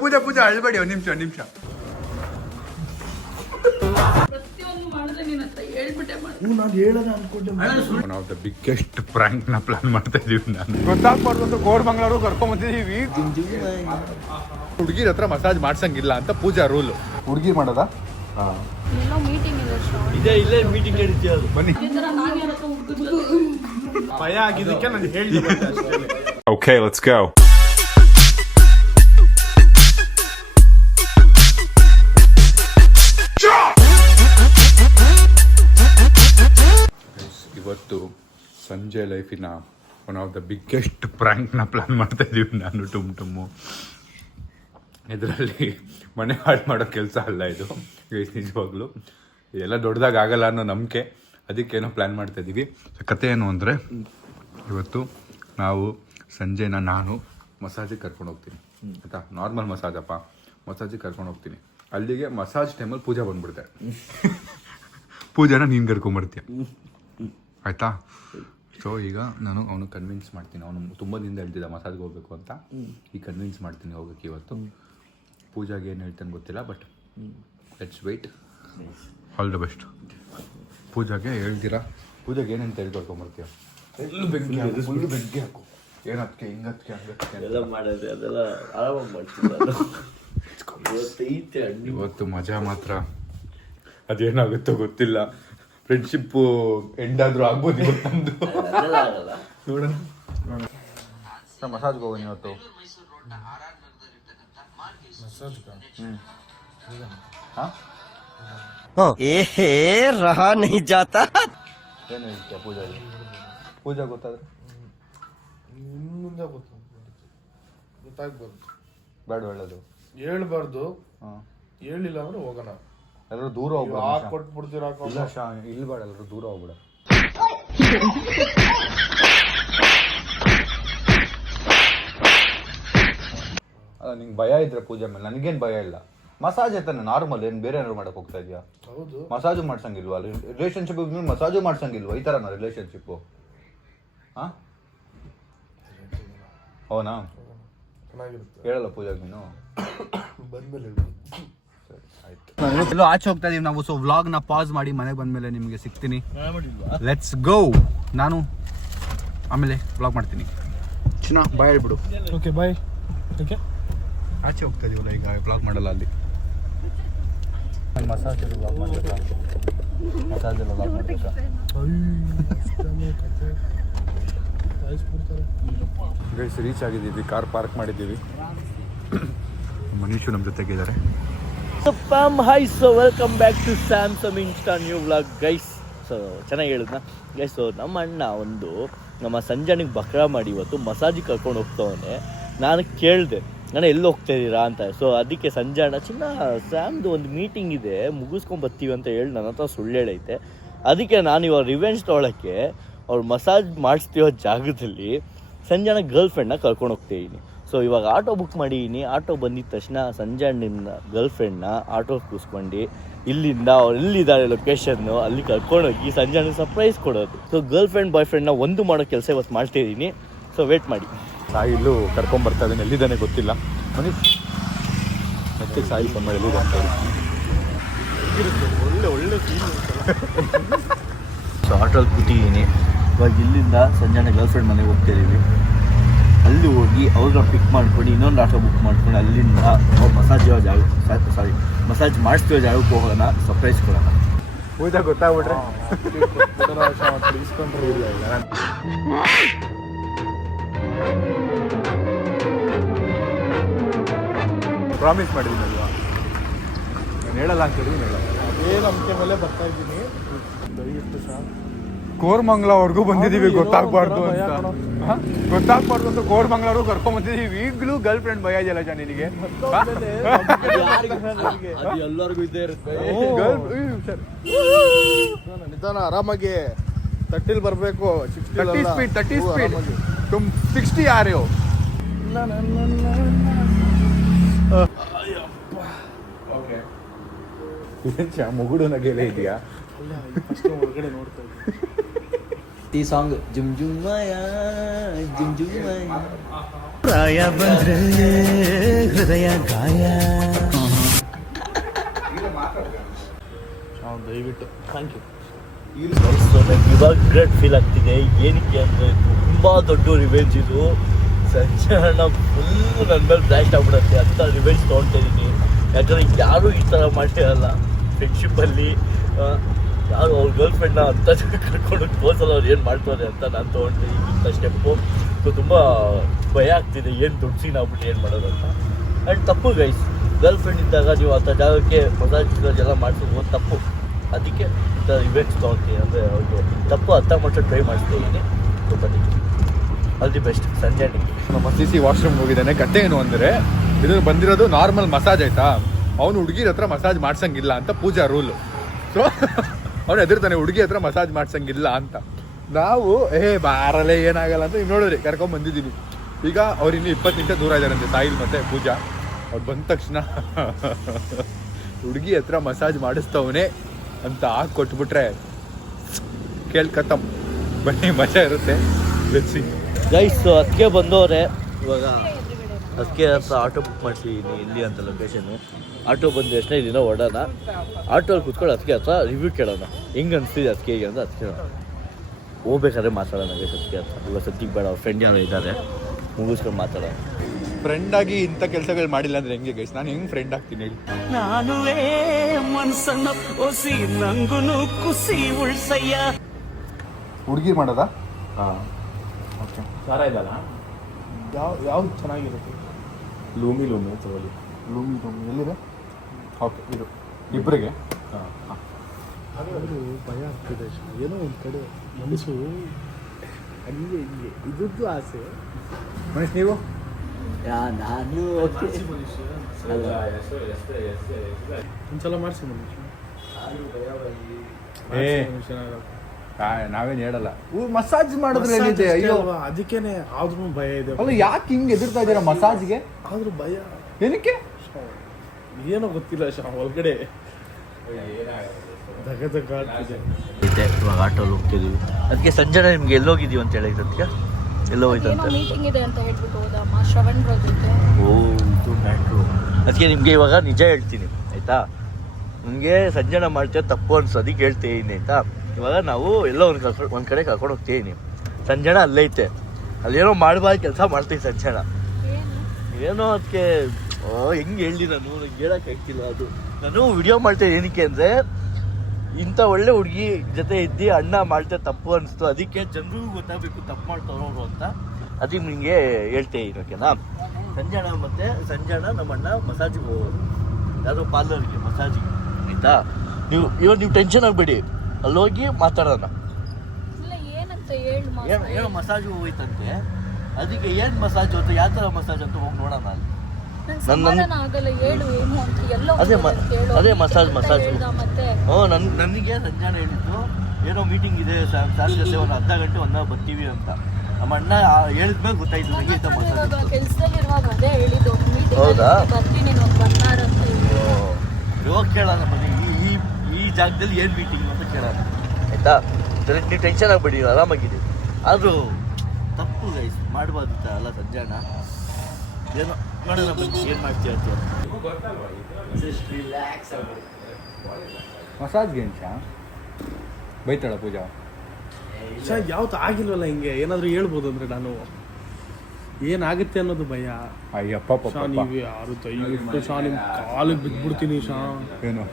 ಪೂಜಾ ಪೂಜಾ ಅಳ್ಬೇಡಿ ಒಂದ್ ನಿಮಿಷ one of the biggest prank ನ ಪ್ಲಾನ್ ಮಾಡ್ತಾ ಇದೀವಿ. ನಾನು ಗೊತ್ತಾಗ್ಬಾರ್ದು ಕೋರಮಂಗಲೂರು ಕರ್ಕೊಂಡ್ ಬಂದಿದೀವಿ. ಹುಡುಗಿರ ಹತ್ರ ಮಸಾಜ್ ಮಾಡ್ಸಂಗಿಲ್ಲ ಅಂತ ಪೂಜಾ ರೂಲ್. ಹುಡುಗಿ ಮಾಡೋದಾ? ಇಲ್ಲೇ ಮೀಟಿಂಗ್ ನಡೀತೀವಿ. ಬನ್ನಿ. ಭಯ ಆಗಿದ್ದಕ್ಕೆ ನಾನು ಹೇಳಿದೆ ಅಷ್ಟೇ. Okay, let's go. ಇವತ್ತು ಸಂಜೆ ಲೈಫಿನ ಒನ್ ಆಫ್ ದ ಬಿಗ್ಗೆಸ್ಟ್ ಪ್ರಾಂಕ್ನ ಪ್ಲಾನ್ ಮಾಡ್ತಾ ಇದ್ದೀವಿ ನಾನು ಟುಮ್ಮು. ಇದರಲ್ಲಿ ಮನೆ ಹಾಳು ಮಾಡೋ ಕೆಲಸ ಅಲ್ಲ ಇದು ನಿಜವಾಗ್ಲೂ. ಇದೆಲ್ಲ ದೊಡ್ಡದಾಗಿ ಆಗಲ್ಲ ಅನ್ನೋ ನಂಬಿಕೆ, ಅದಕ್ಕೇನೋ ಪ್ಲ್ಯಾನ್ ಮಾಡ್ತಾ ಇದ್ದೀವಿ. ಕತೆ ಏನು ಅಂದರೆ, ಇವತ್ತು ನಾವು ಸಂಜೆನ ನಾನು ಮಸಾಜಿಗೆ ಕರ್ಕೊಂಡು ಹೋಗ್ತೀನಿ ಆಯಿತಾ. ನಾರ್ಮಲ್ ಮಸಾಜಪ್ಪ, ಮಸಾಜಿಗೆ ಕರ್ಕೊಂಡು ಹೋಗ್ತೀನಿ. ಅಲ್ಲಿಗೆ ಮಸಾಜ್ ಟೈಮಲ್ಲಿ ಪೂಜಾ ಬಂದ್ಬಿಡ್ತಾರೆ. ಪೂಜಾನ ನೀನು ಕರ್ಕೊಂಬರ್ತೀಯ ಆಯಿತಾ. ಸೊ ಈಗ ನಾನು ಅವನು ಕನ್ವಿನ್ಸ್ ಮಾಡ್ತೀನಿ. ಅವನು ತುಂಬ ದಿನದಿಂದ ಹೇಳ್ತಿದ್ದ ಮಸಾಜ್ಗೆ ಹೋಗ್ಬೇಕು ಅಂತ. ಈಗ ಕನ್ವಿನ್ಸ್ ಮಾಡ್ತೀನಿ ಹೋಗೋಕ್ಕೆ ಇವತ್ತು. ಪೂಜಾಗೆ ಏನು ಹೇಳ್ತಾನೆ ಗೊತ್ತಿಲ್ಲ, but let's wait. All the best. ಪೂಜಾಗೆ ಹೇಳ್ತೀರಾ? ಪೂಜಾಗೆ ಏನಂತ ಹೇಳ್ಕೊಳ್ಕೊಂಬರ್ತೀಯ? ಫುಲ್ ಬೆಂಕಿ ಹಾಕು. ಏನದಕ್ಕೆ ಹಿಂಗದಕ್ಕೆ ಹಂಗಕ್ಕೆ ಎಲ್ಲ ಮಾಡೋದು ಅದೆಲ್ಲ ಆರಾಮಾಗಿ ಮಾಡ್ತಿಲ್ಲ. ಇವತ್ತು ಮಜಾ ಮಾತ್ರ. ಅದೇನಾಗುತ್ತೋ ಗೊತ್ತಿಲ್ಲ. ಫ್ರೆಂಡ್ಶಿಪ್ಪು ಎಂಡಾದರೂ ಆಗ್ಬೋದು ಇವತ್ತು ನಮ್ಮದು. ನೋಡೋಣ. ಮಸಾಜ್ಗೆ ಹೋಗೋಣ ಇವತ್ತು. ರಹಾ ನಹೀ ಜಾತಾ. ಏನು ಹೇಳ್ತೀಯ ಪೂಜಾಗೆ? ಪೂಜಾ ಗೊತ್ತಾದ್ರೆ ಮುಂದೆ ಗೊತ್ತಾಗ್ಬಾರ್ದು. ಬೇಡ ಹೇಳೋದು ಹೇಳ್ಬಾರ್ದು. ಹಾಂ, ಹೇಳಿಲ್ಲ ಅಂದ್ರೆ ಹೋಗೋಣ. ಎಲ್ಲರೂ ದೂರ ಹೋಗ್ಬೇಡ. ಕೊಟ್ಬಿಡ್ತೀರಾ? ಇಲ್ಲ ಇಲ್ಲಿ ಬೇಡ, ಎಲ್ಲರೂ ದೂರ ಹೋಗ್ಬೇಡ. ಅಲ್ಲ, ನಿಂಗೆ ಭಯ ಇದ್ರೆ ಪೂಜೆ ಮೇಲೆ, ನನಗೇನು ಭಯ ಇಲ್ಲ. ಮಸಾಜ್ ಆಯ್ತಾನೆ ನಾರ್ಮಲ್. ಏನು ಬೇರೆ ಏನಾದ್ರು ಮಾಡಕ್ ಹೋಗ್ತಾ ಇದೆಯಾ? ಹೌದು, ಮಸಾಜು ಮಾಡ್ಸಂಗಿಲ್ವಾ? ರಿಲೇಶನ್ಶಿಪ್ ಮಸಾಜು ಮಾಡ್ಸಂಗಿಲ್ವಾ? ಈ ಥರನಾ ರಿಲೇಶನ್ಶಿಪ್ಪು? ಹಾಂ, ಹೌನಾ? ಚೆನ್ನಾಗಿರುತ್ತೆ. ಹೇಳಲ್ಲ ಪೂಜಾಗೆ ನೀನು? ಬಂದ್ಮೇಲೆ ಸರಿ, ಆಯ್ತು. ಎಲ್ಲೋ ಆಚೆ ಹೋಗ್ತಾ ಇದೀವಿ ನಾವು. ಸೊ ವ್ಲಾಗ್ನ ಪಾಸ್ ಮಾಡಿ ಮನೆಗೆ ಬಂದಮೇಲೆ ನಿಮಗೆ ಸಿಗ್ತೀನಿ. Let's go. ನಾನು ಆಮೇಲೆ ವ್ಲಾಗ್ ಮಾಡ್ತೀನಿ. ಚಿನ್ನ ಬಾಯ್ ಹೇಳ್ಬಿಡು. ಓಕೆ, ಬಾಯ್. ಓಕೆ, ಆಚೆ ಹೋಗ್ತಾ ಇದೀವಲ್ಲ ಈಗ, ವ್ಲಾಗ್ ಮಾಡಲ್ಲ ಅಲ್ಲಿ. ಮಸಾಜ್ ಎಲ್ಲ ವ್ಲಾಗ್ ಮಾಡಬೇಕಾ? ಮಸಾಜ್ ಎಲ್ಲ ವ್ಲಾಗ್ ಮಾಡಬೇಕಾ? ಗೈಸ್, ರೀಚ್ ಆಗಿದ್ದೀವಿ. ಕಾರ್ ಪಾರ್ಕ್ ಮಾಡಿದ್ದೀವಿ. ಮನೀಶು ನಮ್ಮ ಜೊತೆಗಿದ್ದಾರೆ. Hi, so welcome back to Samsam insta new vlog guys. So ಚೆನ್ನಾಗಿ ಹೇಳಿದ್ನ ಗೈಸ್. ಸೊ ನಮ್ಮ ಅಣ್ಣ ನಮ್ಮ ಸಂಜಾನಿಗೆ ಬಕ್ರಾ ಮಾಡಿ ಇವತ್ತು ಮಸಾಜಿಗೆ ಕರ್ಕೊಂಡು ಹೋಗ್ತವನೆ. ನಾನು ಕೇಳಿದೆ, ನಾನು ಎಲ್ಲಿ ಹೋಗ್ತಾ ಇದ್ದೀರಾ ಅಂತ. ಸೊ ಅದಕ್ಕೆ ಸಂಜಾಣ ಚಿನ್ನ ಸ್ಯಾಮ್ದು ಒಂದು ಮೀಟಿಂಗ್ ಇದೆ, ಮುಗಿಸ್ಕೊಂಡು ಬರ್ತೀವಿ ಅಂತ ಹೇಳಿ ನನ್ನ ಹತ್ರ ಸುಳ್ಳು ಹೇಳೈತೆ. ಅದಕ್ಕೆ ನಾನು ಇವಾಗ ರಿವೆಂಜ್ ತೊಗೊಳಕ್ಕೆ ಅವ್ರು ಮಸಾಜ್ ಮಾಡಿಸ್ತಿರೋ ಜಾಗದಲ್ಲಿ ಸಂಜಾನ ಗರ್ಲ್ ಫ್ರೆಂಡ್ನ ಕರ್ಕೊಂಡು ಹೋಗ್ತಾಯಿದ್ದೀನಿ. ಸೊ ಇವಾಗ ಆಟೋ ಬುಕ್ ಮಾಡಿದ್ದೀನಿ. ಆಟೋ ಬಂದಿದ್ದ ತಕ್ಷಣ ಸಂಜಾನಿನ ಗರ್ಲ್ ಫ್ರೆಂಡ್ನ ಆಟೋ ಕೂಸ್ಕೊಂಡು ಇಲ್ಲಿಂದ ಅವ್ರು ಎಲ್ಲಿದ್ದಾರೆ ಲೊಕೇಶನ್ನು ಅಲ್ಲಿ ಕರ್ಕೊಂಡೋಗಿ ಸಂಜಾನಿಗೆ ಸರ್ಪ್ರೈಸ್ ಕೊಡೋದು. ಸೊ ಗರ್ಲ್ ಫ್ರೆಂಡ್ ಬಾಯ್ ಫ್ರೆಂಡ್ನ ಒಂದು ಮಾಡೋ ಕೆಲಸ ಇವತ್ತು ಮಾಡ್ತಾಯಿದ್ದೀನಿ. ಸೊ ವೇಟ್ ಮಾಡಿ. ಸಾಯಿಲು ಕರ್ಕೊಂಬರ್ತಾ ಇದ್ದೀನಿ. ಎಲ್ಲಿದ್ದಾನೆ ಗೊತ್ತಿಲ್ಲ. ಮನೀಶ್ ಮತ್ತೆ ಸಾಯಿಲ್ ಕಮ್ಮ ಎಲ್ಲಿದೆ ಅಂತ ಹೇಳಿ. ಒಳ್ಳೆ ಫೀಲ್. ಸೊ ಆಟೋಲ್ಲಿ ಕೂತಿದ್ದೀನಿ. ಇವಾಗ ಇಲ್ಲಿಂದ ಸಂಜಾನ ಗರ್ಲ್ ಫ್ರೆಂಡ್ ಮನೆಗೆ ಹೋಗ್ತಾಯಿದ್ದೀವಿ. ಅಲ್ಲಿ ಹೋಗಿ ಅವ್ರನ್ನ ಪಿಕ್ ಮಾಡ್ಕೊಂಡು ಇನ್ನೊಂದು ಆಟೋ ಬುಕ್ ಮಾಡ್ಕೊಂಡು ಅಲ್ಲಿಂದ ಅವ್ರು ಮಸಾಜ್ ಮಾಡಿಸ್ತಿರೋ ಜಾಗಕ್ಕೆ ಹೋಗೋಣ, ಸರ್ಪ್ರೈಸ್ ಕೊಡೋಣ. ಪೂಜಾ ಗೊತ್ತಾಗ್ಬಿಟ್ರೆ ಇಸ್ಕೊಂಡ್ರೆ ಇಲ್ಲ. ಪ್ರಾಮಿಸ್ ಮಾಡಿದ್ದೀನಲ್ವಾ, ನಾನು ಹೇಳಲ್ಲ ಅಂತ ಹೇಳಿ ಹೇಳಲ್ಲ. ಅದೇ ನಂಬಿಕೆ ಮೇಲೆ ಬರ್ತಾ ಇದ್ದೀನಿ. ದಯವಿಟ್ಟು ಸಾರ್, ಕೋರಮಂಗಲವರೆಗೂ ಬಂದಿದ್ದೀವಿ. ಗೊತ್ತಾಗ್ಬಾರ್ದು ಅಂತ ಕೋರಮಂಗಲವರೆಗೂ ಕರ್ಕೊಂಡ್ ಬಂದಿದ್ದೀವಿ. ಈಗಲೂ ಗರ್ಲ್ ಫ್ರೆಂಡ್ ಭಯ ಇದೆಯಲ್ಲ ಜನ ನಿನಗೆ? ಎಲ್ಲರಿಗೂ ಇದ್ದೇ ಇರುತ್ತೆ. ನಿಧಾನ ಆರಾಮಾಗಿ 30 ಬರಬೇಕು. 30 ಸ್ಪೀಡ್. तुम 60 आ रहे हो. ಮುಗುಡು ನಗೆಲೇ ಇದೆಯಾ? ಹೊರಗಡೆ ನೋಡ್ತಾ ಇದ್ದೀನಿ. ಈ ಸಾಂಗ್ ಜುಮ್ ಜುಮ್ ಮಾಯಾ ಜುಮ್ ಜುಮ್ ಮಾಯಾ. ಪ್ರಾಯ ಬಂದ್ರೆ ಹೃದಯ ಗಾಯ. ದಯವಿಟ್ಟು ಥ್ಯಾಂಕ್ ಯು. ನನಗೆ ಇವಾಗ ಗ್ರೇಟ್ ಫೀಲ್ ಆಗ್ತಿದೆ. ಏನಕ್ಕೆ ಅಂದರೆ ತುಂಬ ದೊಡ್ಡ ರಿವೆಂಜ್ ಇದು. ಸಂಜಯಣ್ಣ ಫುಲ್ ನನ್ನ ಮೇಲೆ ಬ್ಲಾಸ್ಟ್ ಆಗ್ಬಿಡುತ್ತೆ ಅಂತ ರಿವೆಂಜ್ ತೊಗೊಳ್ತಾಯಿದ್ದೀನಿ. ಯಾಕಂದರೆ ಯಾರೂ ಈ ಥರ ಮಾಡಿರಲ್ಲ ಫ್ರೆಂಡ್ಶಿಪ್ಪಲ್ಲಿ. ಯಾರು ಅವ್ರ ಗರ್ಲ್ ಫ್ರೆಂಡ್ನ ಅಂತ ಕರ್ಕೊಂಡು ತೋರಿಸಲ್ಲ ಅವ್ರು ಏನು ಮಾಡ್ತಾರೆ ಅಂತ ನಾನು ತೊಗೊಂಡಿದ್ದೀನಿ ಇಂಥ ಸ್ಟೆಪ್ಪು. ಸೊ ತುಂಬ ಭಯ ಆಗ್ತಿದೆ, ಏನು ದೊಡ್ಡ ಸೀನ್ ಆಗ್ಬಿಟ್ಟು ಏನು ಮಾಡೋದು ಅಂತ. ಆ್ಯಂಡ್ ತಪ್ಪು ಗೈಸ್, ಗರ್ಲ್ ಫ್ರೆಂಡ್ ಇದ್ದಾಗ ನೀವು ಅಂಥ ಜಾಗಕ್ಕೆ ಮಸಾಜ್ ಎಲ್ಲ ಮಾಡಿಸೋದು ತಪ್ಪು. ಅದಕ್ಕೆ ಇಂಥ ಇವೆಂಟ್ಸ್ ತೊಗೊಳ್ತೀನಿ. ಅಂದರೆ ಅವ್ರಿಗೆ ತಪ್ಪು ಅರ್ಥ ಮಾಡ್ಸೋದು ಟ್ರೈ ಮಾಡ್ತಿದ್ದೀನಿ. ಸೊ ಬನ್ನಿ, ಆಲ್ ದಿ ಬೆಸ್ಟ್ ಸಂಜಯ್. ನಮ್ಮ CC ವಾಶ್ರೂಮ್ ಹೋಗಿದ್ದಾನೆ. ಕತೆ ಏನು ಅಂದರೆ ಇದು ಬಂದಿರೋದು ನಾರ್ಮಲ್ ಮಸಾಜ್ ಆಯಿತಾ. ಅವನು ಹುಡುಗಿರ ಹತ್ರ ಮಸಾಜ್ ಮಾಡ್ಸಂಗಿಲ್ಲ ಅಂತ ಪೂಜಾ ರೂಲು. ಸೊ ಅವ್ನು ಎದುರ್ತಾನೆ ಹುಡುಗಿ ಹತ್ರ ಮಸಾಜ್ ಮಾಡ್ಸಂಗಿಲ್ಲ ಅಂತ. ನಾವು ಬಾರಲ್ಲೇ ಏನಾಗಲ್ಲ ಅಂತ ನೋಡಿದ್ರಿ ಕರ್ಕೊಂಡ್ ಬಂದಿದ್ದೀನಿ. ಈಗ ಅವ್ರು ಇನ್ನೂ 20 ನಿಮಿಷ ದೂರ ಇದ್ದಾರಂತೆ ಸಾಯಿಲ್ ಮತ್ತೆ ಪೂಜಾ. ಅವ್ರು ಬಂದ ತಕ್ಷಣ ಹುಡುಗಿ ಹತ್ರ ಮಸಾಜ್ ಮಾಡಿಸ್ತವನೇ ಅಂತ ಹಾಕಿ ಕೊಟ್ಬಿಟ್ರೆ ಕೇಳ್ಕತ್ತಮ್. ಬನ್ನಿ, ಮಜಾ ಇರುತ್ತೆ. ಲೆಟ್ಸಿ ಗೈಸ್, ಅದಕ್ಕೆ ಬಂದವ್ರೆ. ಇವಾಗ ಅದಕ್ಕೆ ಹತ್ರ ಆಟೋ ಬುಕ್ ಮಾಡಿಸಿದ್ದೀನಿ ಇಲ್ಲಿ ಅಂತ ಲೊಕೇಶನ್ನು. ಆಟೋ ಬಂದು ಎಷ್ಟನೇ ದಿನ ಹೊಡೋಣ. ಆಟೋಲ್ಲಿ ಕೂತ್ಕೊಂಡು ಅದಕ್ಕೆ ಹತ್ರ ರಿವ್ಯೂ ಕೇಳೋಣ, ಹೆಂಗೆ ಅನಿಸ್ತಿದೆ ಅದಕ್ಕೆ ಹೇಗೆ ಅಂತ. ಅದಕ್ಕೆ ಹೋಗ್ಬೇಕಾದ್ರೆ ಮಾತಾಡೋಣ ಗೈಸ್ ಅದಕ್ಕೆ ಹತ್ರ. ಇವಾಗ ಸದ್ಯಕ್ಕೆ ಬೇಡ, ಅವ್ರ ಫ್ರೆಂಡ್ ಯಾರು ಇದ್ದಾರೆ, ಮುಗಿಸ್ಕೊಂಡು ಮಾತಾಡೋಣ. ಫ್ರೆಂಡ್ ಆಗಿ ಇಂಥ ಕೆಲಸಗಳು ಮಾಡಿಲ್ಲ ಅಂದ್ರೆ ಹೆಂಗೆ ಗೈಸ್? ನಾನು ಹೆಂಗೆ ಫ್ರೆಂಡ್ ಆಗ್ತೀನಿ ಹೇಳಿ? ನಾನುವೇ ಮನ್ಸನ್ನ ಒಸಿ ನಂಗುನು ಕುಸಿ ಉಳ್ಸಯ್ಯ. ಹುಡುಗಿ ಮಾಡೋದಾ? ಓಕೆ, ಸಾರ ಇದಲ್ಲ. ಯಾವ್ದು ಚೆನ್ನಾಗಿರುತ್ತೆ? ಲೂಮಿ ತಗೊಳ್ಳಿ. ಲೂಮಿ ಎಲ್ಲಿದೆ? ಓಕೆ, ಇದು ಇಬ್ಬರಿಗೆ. ಅದು ಭಯ ಆಗ್ತಿದೆ. ಏನೋ ಒಂದು ಕಡೆ ಮನಸ್ಸು ಹಂಗೆ ಇದ್ದದ್ದು ಆಸೆ. ಮನೀಶ್, ನೀವು? ನಾನು ಒಂದ್ಸಲ ಮಾಡಿಸಿ ಮನುಷ್ಯ. ನಾವೇನು ಹೇಳಲ್ಲ. ಮಸಾಜ್ ಮಾಡಿದ್ರೆ ಏನಿದೆ? ಅಯ್ಯೋ, ಅದಕ್ಕೇನೆ ಆದ್ರೂ ಭಯ ಇದೆ. ಅಲ್ಲ, ಯಾಕೆ ಹಿಂಗೆ ಎದುರ್ತಾ ಇದ್ದೀರಾ ಮಸಾಜ್ಗೆ? ಆದ್ರೂ ಭಯ ಏನಕ್ಕೆ ಏನೋ ಗೊತ್ತಿಲ್ಲ. ಒಳಗಡೆ ದಗ ಆಗ್ತಿದೆ. ಇವಾಗ ಆಟೋಲ್ಲಿ ಹೋಗ್ತಿದ್ದೀವಿ. ಅದಕ್ಕೆ ಸಂಜೆ ನಿಮ್ಗೆ ಎಲ್ಲೋಗಿದ್ದೀವಿ ಅಂತ ಹೇಳಿದ್ರು. ಅದಕ್ಕೆ ಎಲ್ಲೋ ಹೋಯ್ತಂತೆ, ಮೀಟಿಂಗ್ ಇದೆ ಅಂತ ಹೇಳ್ಬಿಟ್ಟು ಹೋದಮ್ಮ ಶ್ರವಣ್ ಜೊತೆ. ಓ, ಇದು ಮ್ಯಾಟ್ರು. ಅದಕ್ಕೆ ನಿಮಗೆ ಇವಾಗ ನಿಜ ಹೇಳ್ತೀನಿ ಆಯಿತಾ. ನಿಮಗೆ ಸಂಜೆನ ಮಾಡ್ತೇವೆ ತಪ್ಪು ಅನ್ಸು, ಅದಕ್ಕೆ ಹೇಳ್ತೀನಿ ಆಯಿತಾ. ಇವಾಗ ನಾವು ಎಲ್ಲೋ ಒಂದು ಕಡೆ ಕರ್ಕೊಂಡು ಹೋಗ್ತೀನಿ. ಸಂಜೆನ ಅಲ್ಲೈತೆ, ಅಲ್ಲೇನೋ ಮಾಡಬಾರ್ದು ಕೆಲಸ ಮಾಡ್ತೀವಿ ಸಂಜೆನ. ಏನೋ ಅದಕ್ಕೆ ಹೆಂಗೆ ಹೇಳಿ ನಾನು ನಂಗೆ ಹೇಳೋಕೆ ಆಗ್ತಿಲ್ಲ. ಅದು ನಾನು ವಿಡಿಯೋ ಮಾಡ್ತೇನೆ ಏನಕ್ಕೆ ಅಂದರೆ, ಇಂಥ ಒಳ್ಳೆ ಹುಡುಗಿ ಜೊತೆ ಇದ್ದು ಅಣ್ಣ ಮಾಡ್ತೇ ತಪ್ಪು ಅನಿಸ್ತು. ಅದಕ್ಕೆ ಜನರಿಗೂ ಗೊತ್ತಾಗಬೇಕು ತಪ್ಪು ಮಾಡ್ತಾರೋರು ಅಂತ. ಅದಕ್ಕೆ ನಿಮಗೆ ಹೇಳ್ತೇ ಓಕೆನಾ. ಸಂಜಾಣ ನಮ್ಮಣ್ಣ ಮಸಾಜಿಗೆ ಹೋಗೋದು, ಯಾವುದೋ ಪಾರ್ಲರ್ಗೆ ಮಸಾಜಿಗೆ ಆಯಿತಾ. ನೀವು ಟೆನ್ಷನ್ ಆಗಬೇಡಿ, ಅಲ್ಲೋಗಿ ಮಾತಾಡೋಣ. ಏನೋ ಮಸಾಜ್ ಹೋಯ್ತಂತೆ. ಅದಕ್ಕೆ ಏನು ಮಸಾಜ್ ಅಂತ, ಯಾವ ಥರ ಮಸಾಜ್ ಅಂತ ಹೋಗಿ ನೋಡೋಣ. ಅದೇ ಮಸಾಜ್ ನನಗೆ ಸಂಜಾನ ಹೇಳಿದ್ದು, ಏನೋ ಮೀಟಿಂಗ್ ಇದೆ ಸಾರ್ ಜೊತೆ ಒಂದು ಅರ್ಧ ಗಂಟೆ ಬರ್ತೀವಿ ಅಂತ. ನಮ್ಮ ಅಣ್ಣ ಹೇಳಿದ್ಮೇಲೆ ಗೊತ್ತಾಯ್ತು ನನಗೆ ಇಂಥ ಮಸಾಜ್. ಹೌದಾ? ಇವಾಗ ಕೇಳೋಣ ಬನ್ನಿ, ಈ ಜಾಗದಲ್ಲಿ ಏನು ಮೀಟಿಂಗ್ ಅಂತ ಕೇಳೋಣ ಆಯಿತಾ. ನೀವು ಟೆನ್ಷನ್ ಆಗಬೇಡಿ, ಆರಾಮಾಗಿದ್ದೀವಿ. ಆದರೂ ತಪ್ಪು ಗೈಸ್ ಮಾಡಬಾರ್ದು ಅಲ್ಲ ಸಂಜಾನ. ಏನೋ ನೋಡೋಣ ಬನ್ನಿ ಏನು ಮಾಡ್ತೀವಿ ಅಂತ. ಮಸಾಜ್ಗೆ ಬೈತಾಳ ಪೂಜಾ? ಯಾವತ್ತು ಆಗಿಲ್ವಲ್ಲ ಹಿಂಗೆ. ಏನಾದರೂ ಹೇಳ್ಬೋದು ಅಂದರೆ ನಾನು ಏನಾಗುತ್ತೆ ಅನ್ನೋದು ಭಯ. ಅಯ್ಯಪ್ಪ, ನೀವು ಯಾರು ದಯವಿಟ್ಟು ನಿಮ್ಮ ಕಾಲಿಗೆ ಬಿದ್ದುಬಿಡ್ತೀನಿ ಏನು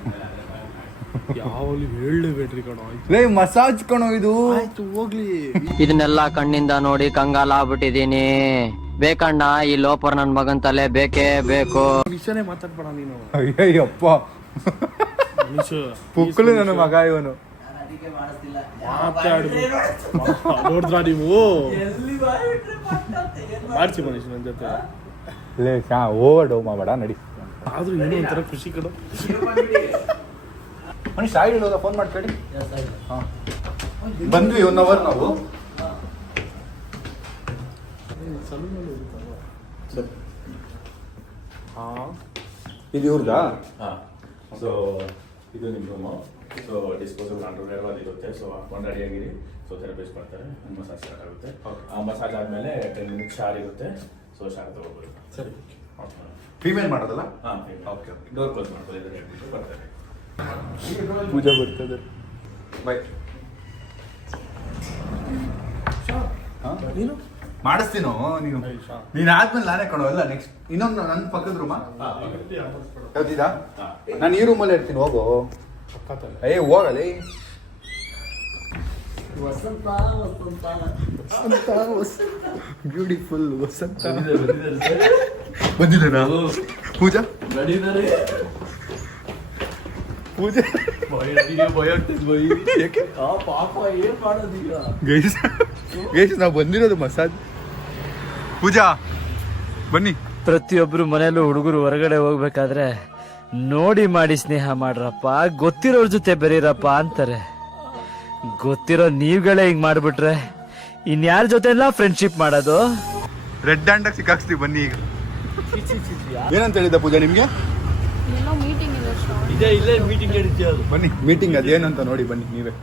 ಯಾವಲ್ಲಿ ಹೇಳಲೇಬೇಡ್ರಿ ಕಣೋ. ಲೇ, ಮಸಾಜ್ ಕಣೋ ಇದು. ಆಯ್ತು ಹೋಗ್ಲಿ. ಇದನ್ನೆಲ್ಲ ಕಣ್ಣಿಂದ ನೋಡಿ ಕಂಗಾಲ ಆಗ್ಬಿಟ್ಟಿದೀನಿ. ಬೇಕಣ್ಣ, ಈ ಲೋಪರ್ ನನ್ ಮಗನ್ ತಲೆ ಬೇಕೇ ಬೇಕು. ವಿಷಯನೇ ಮಾತಾಡ್ಬೇಡ ನೀನು. ಅಯ್ಯಪ್ಪ, ಪುಕ್ಕಲು ನನ್ನ ಮಗ ಇವನು. ನೋಡಿದ್ರ ನೀವು ಮಾಡ್ಸಿ ಮನುಷ್ಯ ನನ್ನ ಜೊತೆ. ಲೇ ಓವರ್ ಡೌ ಮಾಡಬೇಡ, ನಡಿ. ಆದ್ರೂ ಏನೋ ಒಂಥರ ಖುಷಿ ಕಡೆ. ಮನುಷ್ಯ ಸಾಯಿ ಹೇಳೋದ, ಫೋನ್ ಮಾಡ್ಕೊಳ್ಳಿ. ಹಾಂ, ಬಂದ್ವಿ 1 ಅವರ್ ನಾವು. ಇದು ಇವ್ರದಾ? ಸೊ ಇದು ನಿಮ್ಮ ರೂಮು. ಸೊ ಡಿಸ್ಪೋಸಬಲ್ ಅಂಡರ್ವೇರ್ ಇರುತ್ತೆ. ಸೊ ಹಾಕೊಂಡು ರೆಡಿಯಾಗಿರಿ. ಸೊ ಥೆರಪಿಸ್ಟ್ ಮಾಡ್ತಾರೆ, ಮಸಾಜ್ ಸ್ಟಾರ್ಟ್ ಆಗುತ್ತೆ. ಆ ಮಸಾಜ್ ಆದಮೇಲೆ 10 ಮಿನಿಟ್ಸ್ ಶಾರ್ ಇರುತ್ತೆ. ಸೊ ಶಾರ್ಟ್ ತಗೋಬೋದು. ಸರಿ. ಫೀಮೇಲ್ ಮಾಡೋದಲ್ಲ? ಹಾಂ, ಓಕೆ ಓಕೆ. ಡೋರ್ ಕ್ಲೋಸ್ ಮಾಡ್ಕೊಳ್ಳಿ, ಹೇಳ್ಬಿಟ್ಟು ಬರ್ತಾರೆ. ಪೂಜಾ ಬರ್ತದೆ. ಬಾಯ್. ನೀನು ಮಾಡಿಸ್ತೀನೋ ನೀನು. ನೀನ್ ಆದ್ಮೇಲೆ ನಾನೇ ಕೊಡೋ ಅಲ್ಲ. ನೆಕ್ಸ್ಟ್ ಇನ್ನೊಂದು ನನ್ನ ಪಕ್ಕದ ರೂಮ ಯಾವ್ದಿದಾ? ನಾನು ಈ ರೂಮಲ್ಲೇ ಇರ್ತೀನಿ, ಹೋಗು. ಏ ಹೋಗಲ್ಲ. ಬ್ಯೂಟಿಫುಲ್ ವಸಂತ ಬಂದಿದ್ದಾನಾ? ಪೂಜಾ ಪೂಜೆ ಯಾಕೆ? ಪಾಪ ಏನ್ ಮಾಡೋದೀಗ? ಗೈಸ್ ನಾವು ಬಂದಿರೋದು ಮಸಾಜ್. ಪೂಜಾ ಬನ್ನಿ. ಪ್ರತಿಯೊಬ್ರು ಮನೆಯಲ್ಲೂ ಹುಡುಗರು ಹೊರಗಡೆ ಹೋಗ್ಬೇಕಾದ್ರೆ ನೋಡಿ ಮಾಡಿ ಸ್ನೇಹ ಮಾಡ್ರಪ್ಪ, ಗೊತ್ತಿರೋರ್ ಜೊತೆ ಬೆರೀರಪ್ಪ ಅಂತಾರೆ. ಗೊತ್ತಿರೋ ನೀವುಗಳೇ ಹಿಂಗ್ ಮಾಡ್ಬಿಟ್ರೆ ಇನ್ಯಾರ ಜೊತೆ ಎಲ್ಲ ಫ್ರೆಂಡ್ಶಿಪ್ ಮಾಡೋದು? ರೆಡ್ ಹ್ಯಾಂಡ್ ಸಿಕ್ಕಾಕ್ಸ್ತೀವಿ ಬನ್ನಿ ಈಗ. ಏನಂತ ಹೇಳಿದ ಪೂಜಾ ನಿಮ್ಗೆ? ಏನೋ ಮೀಟಿಂಗ್ ಇದೆ ಶ್ರಾವಣ್. ಇಲ್ಲೇ ಮೀಟಿಂಗ್ ನಡೀತಿರೋದು. ಬನ್ನಿ ಮೀಟಿಂಗ್ ಅದೇನಂತ ನೋಡಿ ಬನ್ನಿ ನೀವೇ.